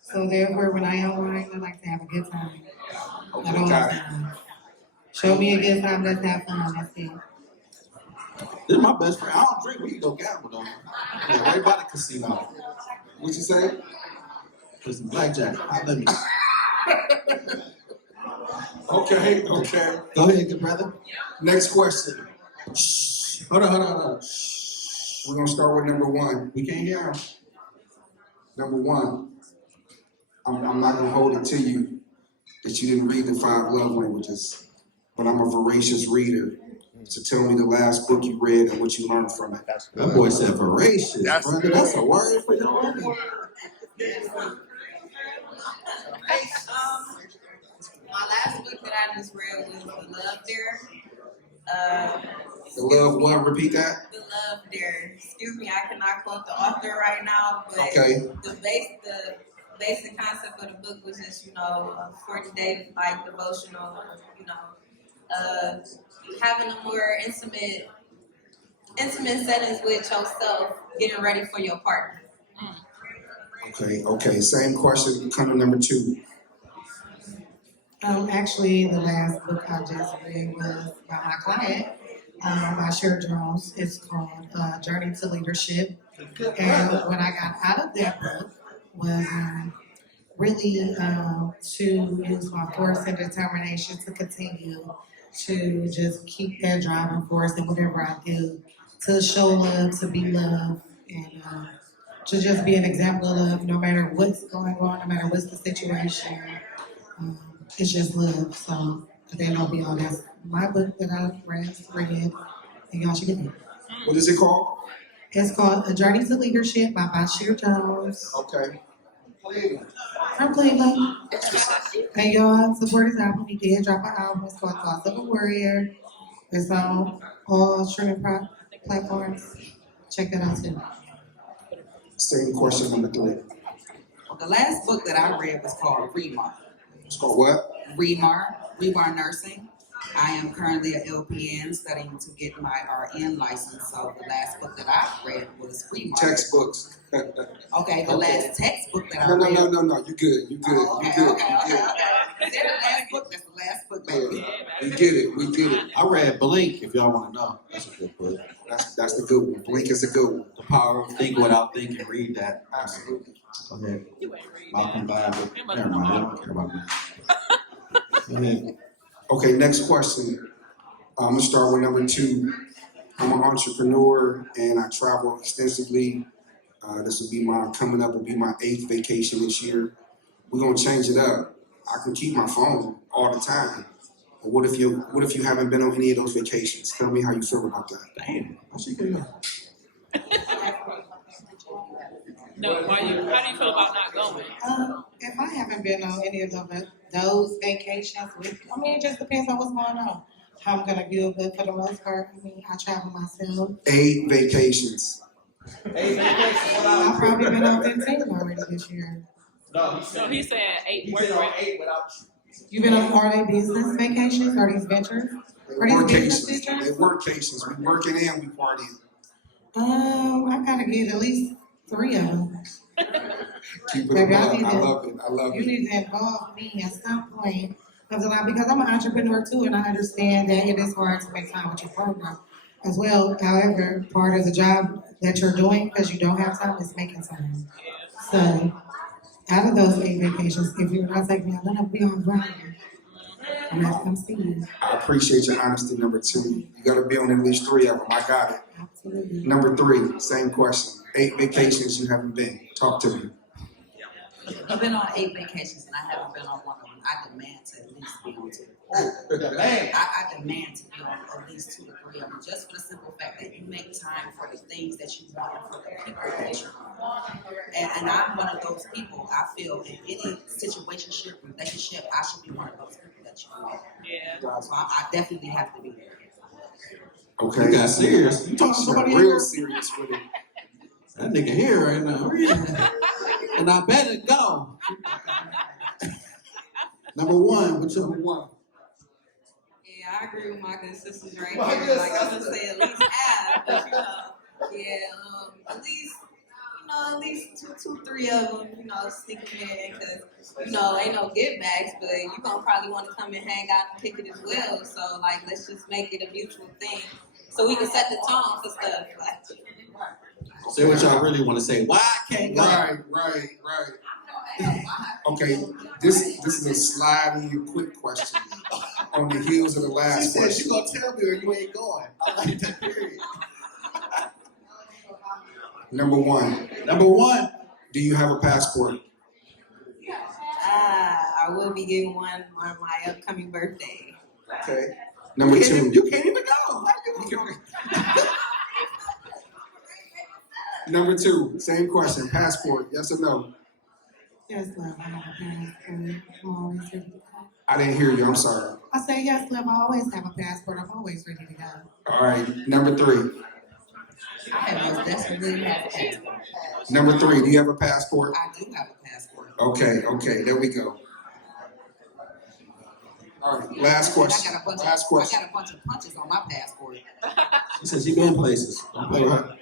So therefore, when I unwind, I like to have a good time. At all times. Show me a good time, let's have fun, that's it. This is my best friend. I don't drink. We can go gamble though. Yeah, right by the casino. What you say? Put some blackjack. Hot limits. Okay. Go ahead, good brother. Next question. Shh. Hold on. We're gonna start with number 1. We can't hear him. Number 1. I'm not gonna hold it to you that you didn't read the 5 love languages, but I'm a voracious reader. So tell me the last book you read and what you learned from it. That boy said voracious, brother. That's a word for your woman. My last book that I just read was The Love Dare. The love what? Repeat that. The Love Dare. Excuse me, I cannot quote the author right now, but Okay. the basic concept of the book was just, 40-day like devotional, having a more intimate settings with yourself, getting ready for your partner. Okay. Same question coming number 2. Actually, the last book I just read was by my client, by Sher Jones. It's called Journey to Leadership. And what I got out of that book was really to use my force and determination to continue to just keep that driving force in whatever I do, to show love, to be loved, and to just be an example of love no matter what's going on, no matter what's the situation. It's just love. So that'll be all. That's my book that I read, and y'all should get it. What is it called? It's called A Journey to Leadership by Bashir Jones. Okay. From Cleveland. And y'all support his album. He did drop an album. It's called Thoughts of a Warrior. It's on all streaming platforms. Check that out too. Same question number 3. The last book that I read was called Remar. It's called what? Remar Nursing. I am currently an LPN studying to get my RN license. So the last book that I read was Remar. Textbooks. Okay, the last textbook that I No. read. No. You're good. Okay. Is that the last book? That's the last book, baby. We get it. I read Blink, if y'all want to know. That's a good book. That's the good one. Blink is a good one. The Power of Thinking Without Thinking. Read that. Absolutely. Go ahead. Malcolm Bible. Never mind. I don't care about that. Go ahead. Okay, next question. I'm gonna start with number 2. I'm an entrepreneur and I travel extensively. This will be coming up will be my 8th vacation this year. We're gonna change it up. I can keep my phone all the time. But what if you haven't been on any of those vacations? Tell me how you feel about that. Damn. How she get that? No, how do you feel about not going? If I haven't been on any of those vacations, it just depends on what's going on. I'm gonna give, but for the most part, I mean, I travel myself. 8 vacations. I've probably been on 15 already this year. No, he's saying 8 work rate. You been on, are they business vacations? Are these ventures? Are these business Workations. ventures? They workations. We working and we partying. I gotta get at least 3 of them. Keep it Baby, above. I love it. I love You it. need to involve me at some point. Because I'm an entrepreneur too, and I understand that it is hard to make time with your partner as well. However, part of the job that you're doing, because you don't have time, is making time. So, out of those 8 vacations, if you're not taking me, I'm gonna be on Friday. I'm gonna come see you. I appreciate your honesty. Number 2, you gotta be on at least 3 of them. I got it. Absolutely. Number 3, same question. 8 vacations you haven't been. Talk to me. I've been on 8 vacations and I haven't been on one of them. I demand to at least be on 2. I demand to be on at least 2 to 3 of them, just for the simple fact that you make time for the things that you want and for the people that you want. And I'm one of those people. I feel in any situationship, relationship, I should be one of those people that you want. Yeah. So I definitely have to be there. Okay. You got serious. You talking to somebody real here? serious with it. That nigga here right now. And I better go. Number 1, what's number 1? Yeah, I agree with my good sisters right here. Like, I'm gonna say at least half, but at least 2, 3 of them, sneak them in, because, ain't no give backs, but you gonna probably want to come and hang out and kick it as well. So, like, let's just make it a mutual thing so we can set the tone for stuff. Say what y'all really want to say. Why I can't go? Right. Okay, this is a sliding quick question on the heels of the last She said question. she gonna tell me or you ain't going. I like that period. Number 1, do you have a passport? I will be getting one on my upcoming birthday. Okay. Number 2, You can't even go. Number 2, same question. Passport, yes or no? Yes, love, I have a passport. I'm always ready to go. I didn't hear you. I'm sorry. I say yes, love, I always have a passport. I'm always ready to go. All right. Number 3. I have most definitely have a passport. Number 3, do you have a passport? I do have a passport. Okay, there we go. All right, last question. I got a bunch of punches on my passport. She said she been places. Don't play with her.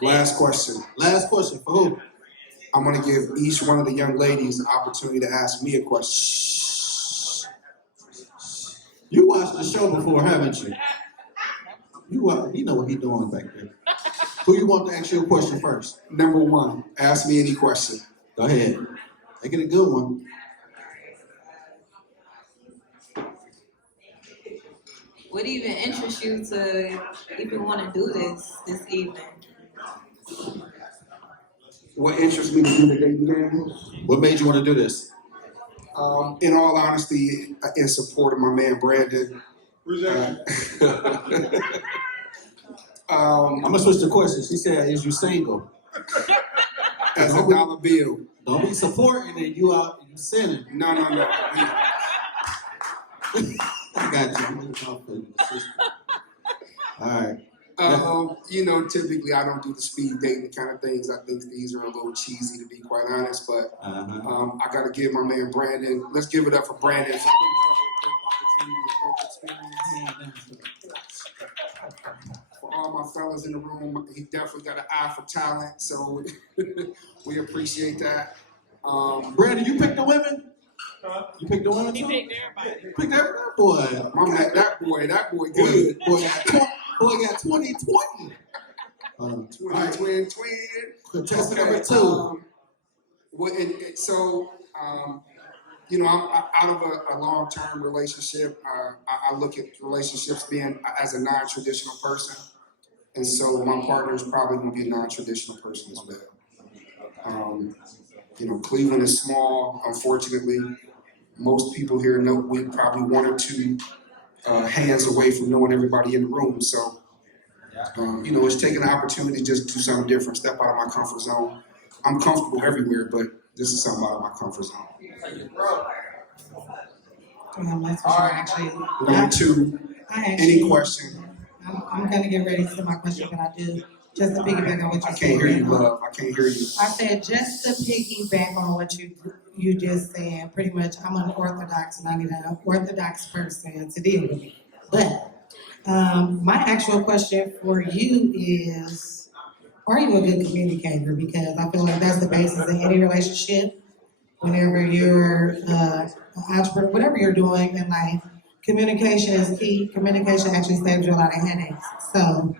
Last question. Last question for who? I'm gonna give each one of the young ladies an opportunity to ask me a question. You watched the show before, haven't you? You know what he's doing back there. Who you want to ask you a question first? Number 1, ask me any question. Go ahead. Make it a good one. What even interests you to even want to do this evening? What interests me to do the dating game? What made you want to do this? In all honesty, in support of my man Brandon. I'm gonna switch the question. She said, "Is you single?" As a dollar bill. Don't be supporting and you out and you sinning. No. I got you. All right. Typically I don't do the speed dating kind of things. I think these are a little cheesy, to be quite honest. But I got to give my man Brandon. Let's give it up for Brandon. For all my fellas in the room, he definitely got an eye for talent. So we appreciate that. Brandon, you picked the women? You picked the women too? He picked everybody. You picked everybody? Boy. Mama, that boy good. Boy got 2020. 20 twin. Contestant number 2. I'm out of a long-term relationship. I look at relationships being as a non-traditional person. And so my partner is probably going to be a non-traditional person as well. Cleveland is small, unfortunately. Most people here know we're probably 1 or 2 hands away from knowing everybody in the room. So, it's taking an opportunity to just do something different, step out of my comfort zone. I'm comfortable everywhere, but this is something out of my comfort zone. Actually, Number 2, Any question? I'm gonna get ready to my question, but I do, just to piggyback on what you said. I can't hear you, love. I can't hear you. I said, just to piggyback on what you just said, pretty much, I'm unorthodox and I need an orthodox person to deal with me. But my actual question for you is, are you a good communicator? Because I feel like that's the basis of any relationship. Whenever you're an entrepreneur, whatever you're doing in life, communication is key. Communication actually saves you a lot of headaches. So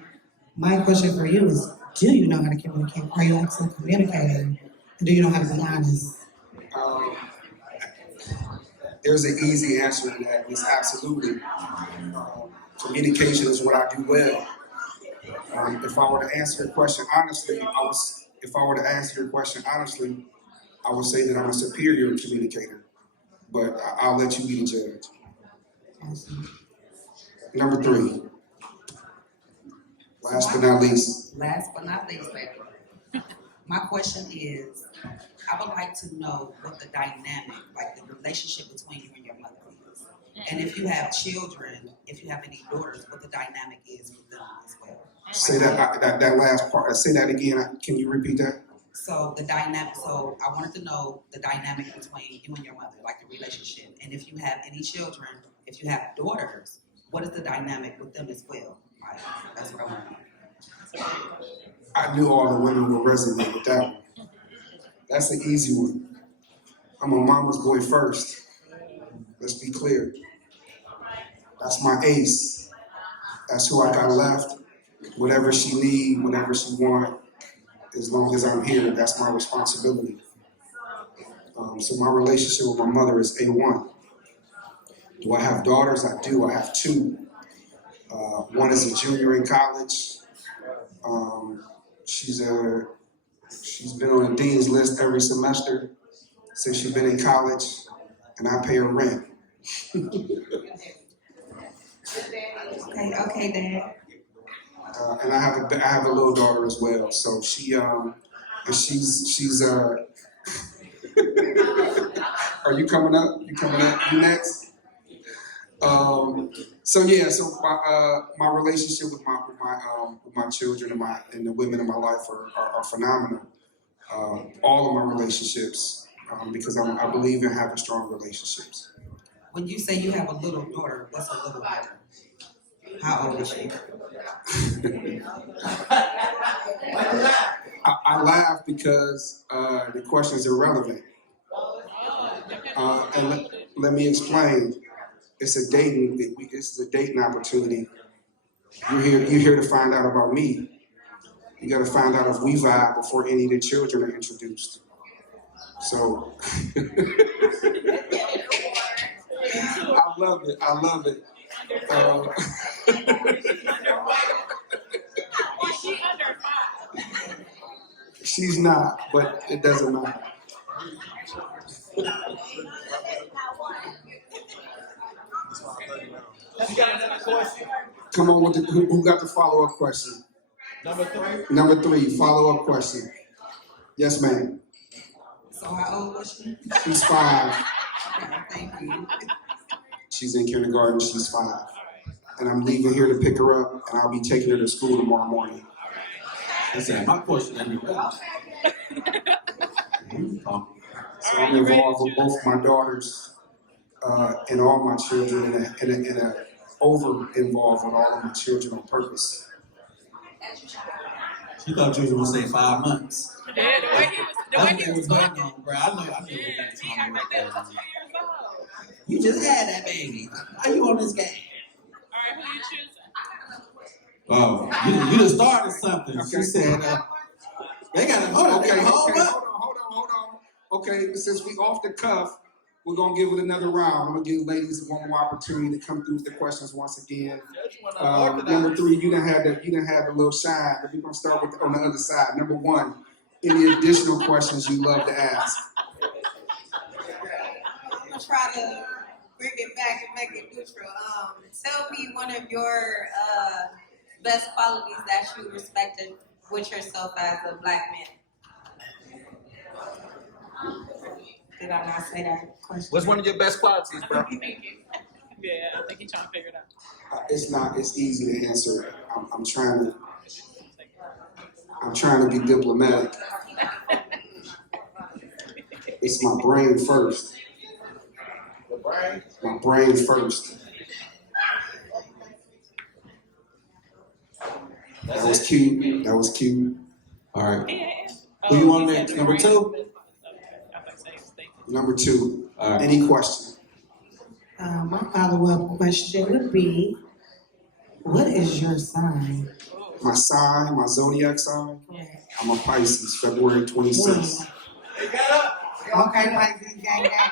my question for you is, do you know how to communicate? Are you an excellent communicator? And do you know how to be honest? There's an easy answer to that. It's absolutely. Communication is what I do well. If I were to answer your question honestly, I would say that I'm a superior communicator, but I'll let you be the judge. Awesome. Number 3. Last but not least. Last but not least, baby. My question is, I would like to know what the dynamic, like the relationship between you and your mother is. And if you have children, if you have any daughters, what the dynamic is with them as well. Say that last part. Say that again. Can you repeat that? So the dynamic, so I wanted to know the dynamic between you and your mother, like the relationship. And if you have any children, if you have daughters, what is the dynamic with them as well? Like, that's what I want to know. I knew all the women would resonate with that one. That's the easy one. I'm a mama's boy first. Let's be clear. That's my ace. That's who I got left. Whatever she need, whatever she want, as long as I'm here, that's my responsibility. So my relationship with my mother is A1. Do I have daughters? I do. I have 2. One is a junior in college. She's been on the dean's list every semester since she's been in college, and I pay her rent. Okay, Dad. And I have a little daughter as well. So she's are you coming up? You coming up? You next? So my relationship with my children and the women in my life are phenomenal. All of my relationships, because I believe in having strong relationships. When you say you have a little daughter, what's a little daughter? How old is she? I laugh because the question is irrelevant. And let me explain. This is a dating opportunity. You're here to find out about me. You got to find out if we vibe before any of the children are introduced. So I love it. She's not, but it doesn't matter. Come on, who got the follow-up question? Number 3, follow-up question. Yes, ma'am. So how old was she? She's 5. Thank you. She's in kindergarten, she's 5. And I'm leaving here to pick her up, and I'll be taking her to school tomorrow morning. Listen, my question ain't relevant. So I'm involved with both my daughters and all my children, and over-involved with all of my children on purpose. She thought you was gonna say 5 months. Yeah, the way he was talking. Bro, I know what you're He act like that was 2 years old. You just had that baby. Why you on this game? All right, who you choosing? Oh, you just started something. Okay. She said, they got to hold on. Okay, since we off the cuff, we're gonna give it another round. I'm gonna give ladies one more opportunity to come through with the questions once again. Number 3, you didn't have the little shine, but we're gonna start with on the other side. Number 1, any additional questions you love to ask? I'm gonna try to bring it back and make it neutral. Tell me one of your best qualities that you respected with yourself as a Black man. Did I not say that question? What's one of your best qualities, bro? Yeah, I think he's trying to figure it out. It's not. It's easy to answer. I'm trying to be diplomatic. It's my brain first. My brain first. That was cute. That was cute. All right. Who you want next? Number 2? Number 2. All right. Any question? My follow-up question would be, what is your sign? My sign, my zodiac sign? Correct. I'm a Pisces, February 26th. Okay, Pisces, gang, gang.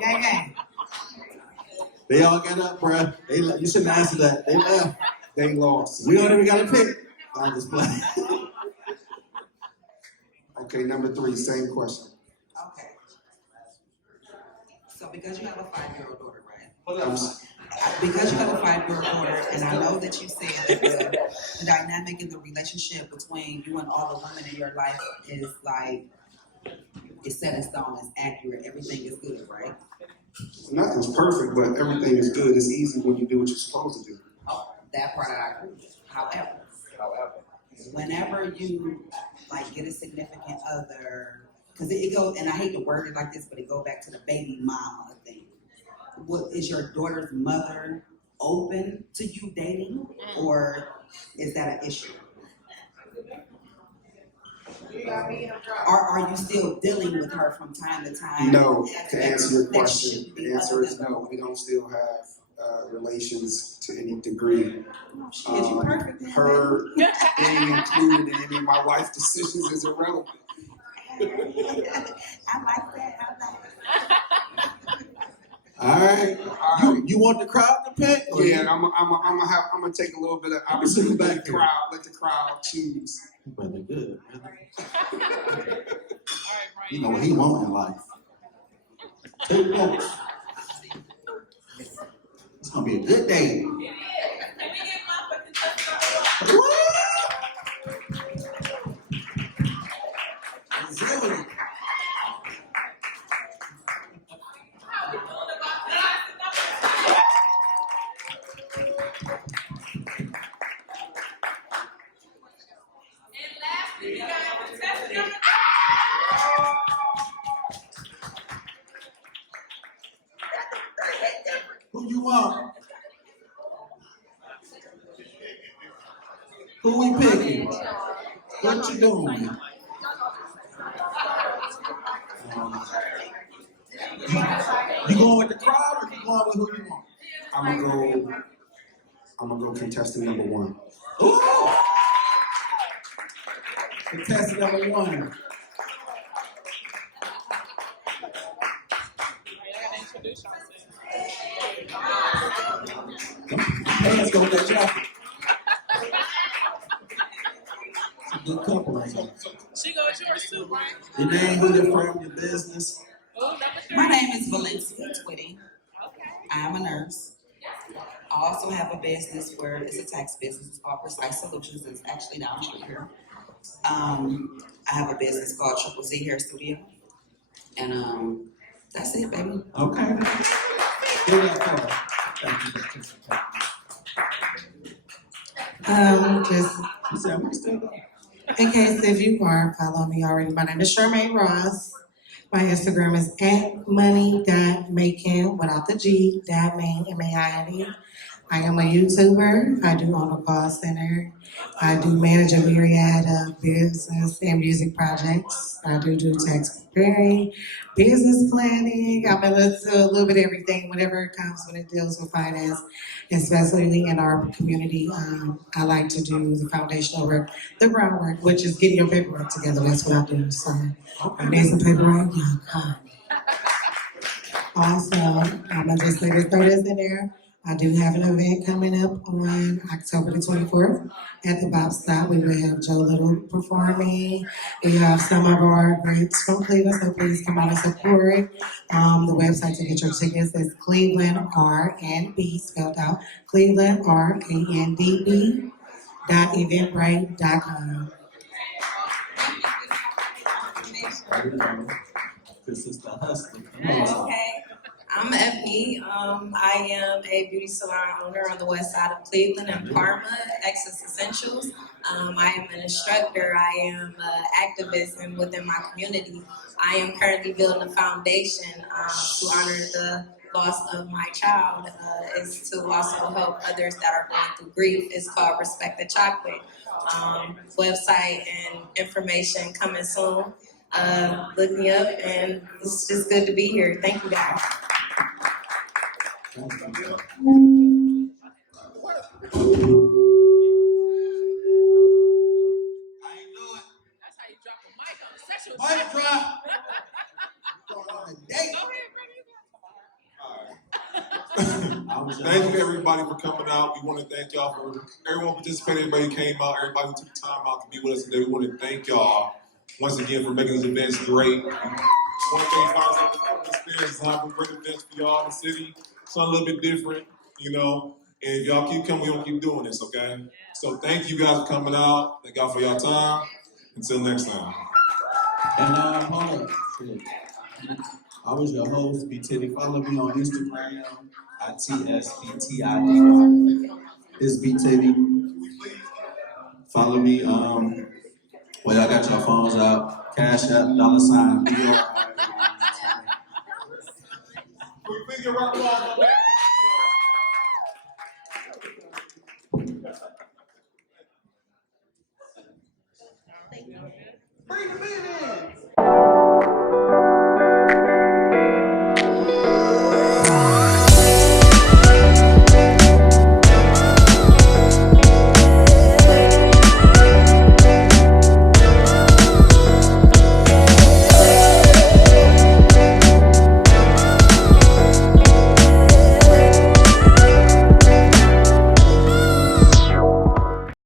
Gang, gang. They all got up, bruh. You shouldn't answer that. They left. They lost. We don't even got to pick. I'm just playing. Okay, number 3, same question. Okay. So because you have a 5-year-old daughter, right? Because you have a 5-year-old daughter, and I know that you said that the dynamic in the relationship between you and all the women in your life is like, it's set in stone, it's accurate, everything is good, right? Nothing's perfect, but everything is good. It's easy when you do what you're supposed to do. Oh, that part I agree with. However, whenever you like get a significant other, because it goes, and I hate to word it like this, but it goes back to the baby mama thing. What is your daughter's mother open to you dating, or is that an issue? Or are you still dealing with her from time to time? No, to answer your question, the answer is no. We don't still have relations to any degree. Her being included in any of my life decisions is irrelevant. I like that. All right. You want the crowd to pick? Yeah, I'm gonna take a little bit of. I'm gonna let the crowd choose. Brother, good. You know what he wants in life. Take notes. It's gonna be a good day. Resilient. Who you want? Who we picking? What you doing? You going with the crowd or you going with who you want? I'm gonna go contestant number 1. Ooh! Contestant number 1. Let's go with that jacket. It's a good couple right here. She goes yours too, right? Your name, who you're from, your business. My name is Valencia Twitty. I am a nurse. I also have a business where it's a tax business. It's called Precise Solutions. It's actually down the street here. I have a business called Triple Z Hair Studio. And that's it, baby. Okay. Give that call. Thank you. Just in case if you aren't following me already, my name is Charmaine Ross. My Instagram is @money.making without the G, .main, M-A-I-N-E. I am a YouTuber. I do own a call center. I do manage a myriad of business and music projects. I do tax preparing, business planning. I'm into a little bit of everything, whatever it comes when it deals with finance, especially in our community. I like to do the foundational work, the groundwork, which is getting your paperwork together. That's what I do. So I need some paperwork. Y'all come. Also, I'm gonna just throw this in there. I do have an event coming up on October the 24th at the Bop Stop. We will have Joe Little performing. We have some of our greats from Cleveland, so please come out and support. The website to get your tickets is Cleveland R&B spelled out. Cleveland RANDB.eventbrite.com. This is the hustler. Okay. I'm Effie. I am a beauty salon owner on the west side of Cleveland and Parma, Access Essentials. I am an instructor. I am an activist and within my community. I am currently building a foundation to honor the loss of my child. Is to also help others that are going through grief. It's called Respect the Chocolate. Website and information coming soon. Look me up, and it's just good to be here. Thank you, guys. Mic drop. Thank you everybody for coming out. We want to thank y'all for everyone participating, everybody came out, everybody who took time out to be with us today. We want to thank y'all once again for making these events great. One thing about the experience is having great events for y'all in the city. Something a little bit different, you know. And if y'all keep coming, we're gonna keep doing this, okay? So thank you guys for coming out. Thank y'all for your time. Until next time. And hold up. I was your host, B.Tidy. Follow me on Instagram at TSBTID. It's B.Tidy. Follow me. Well, y'all got your phones out. Cash App, $.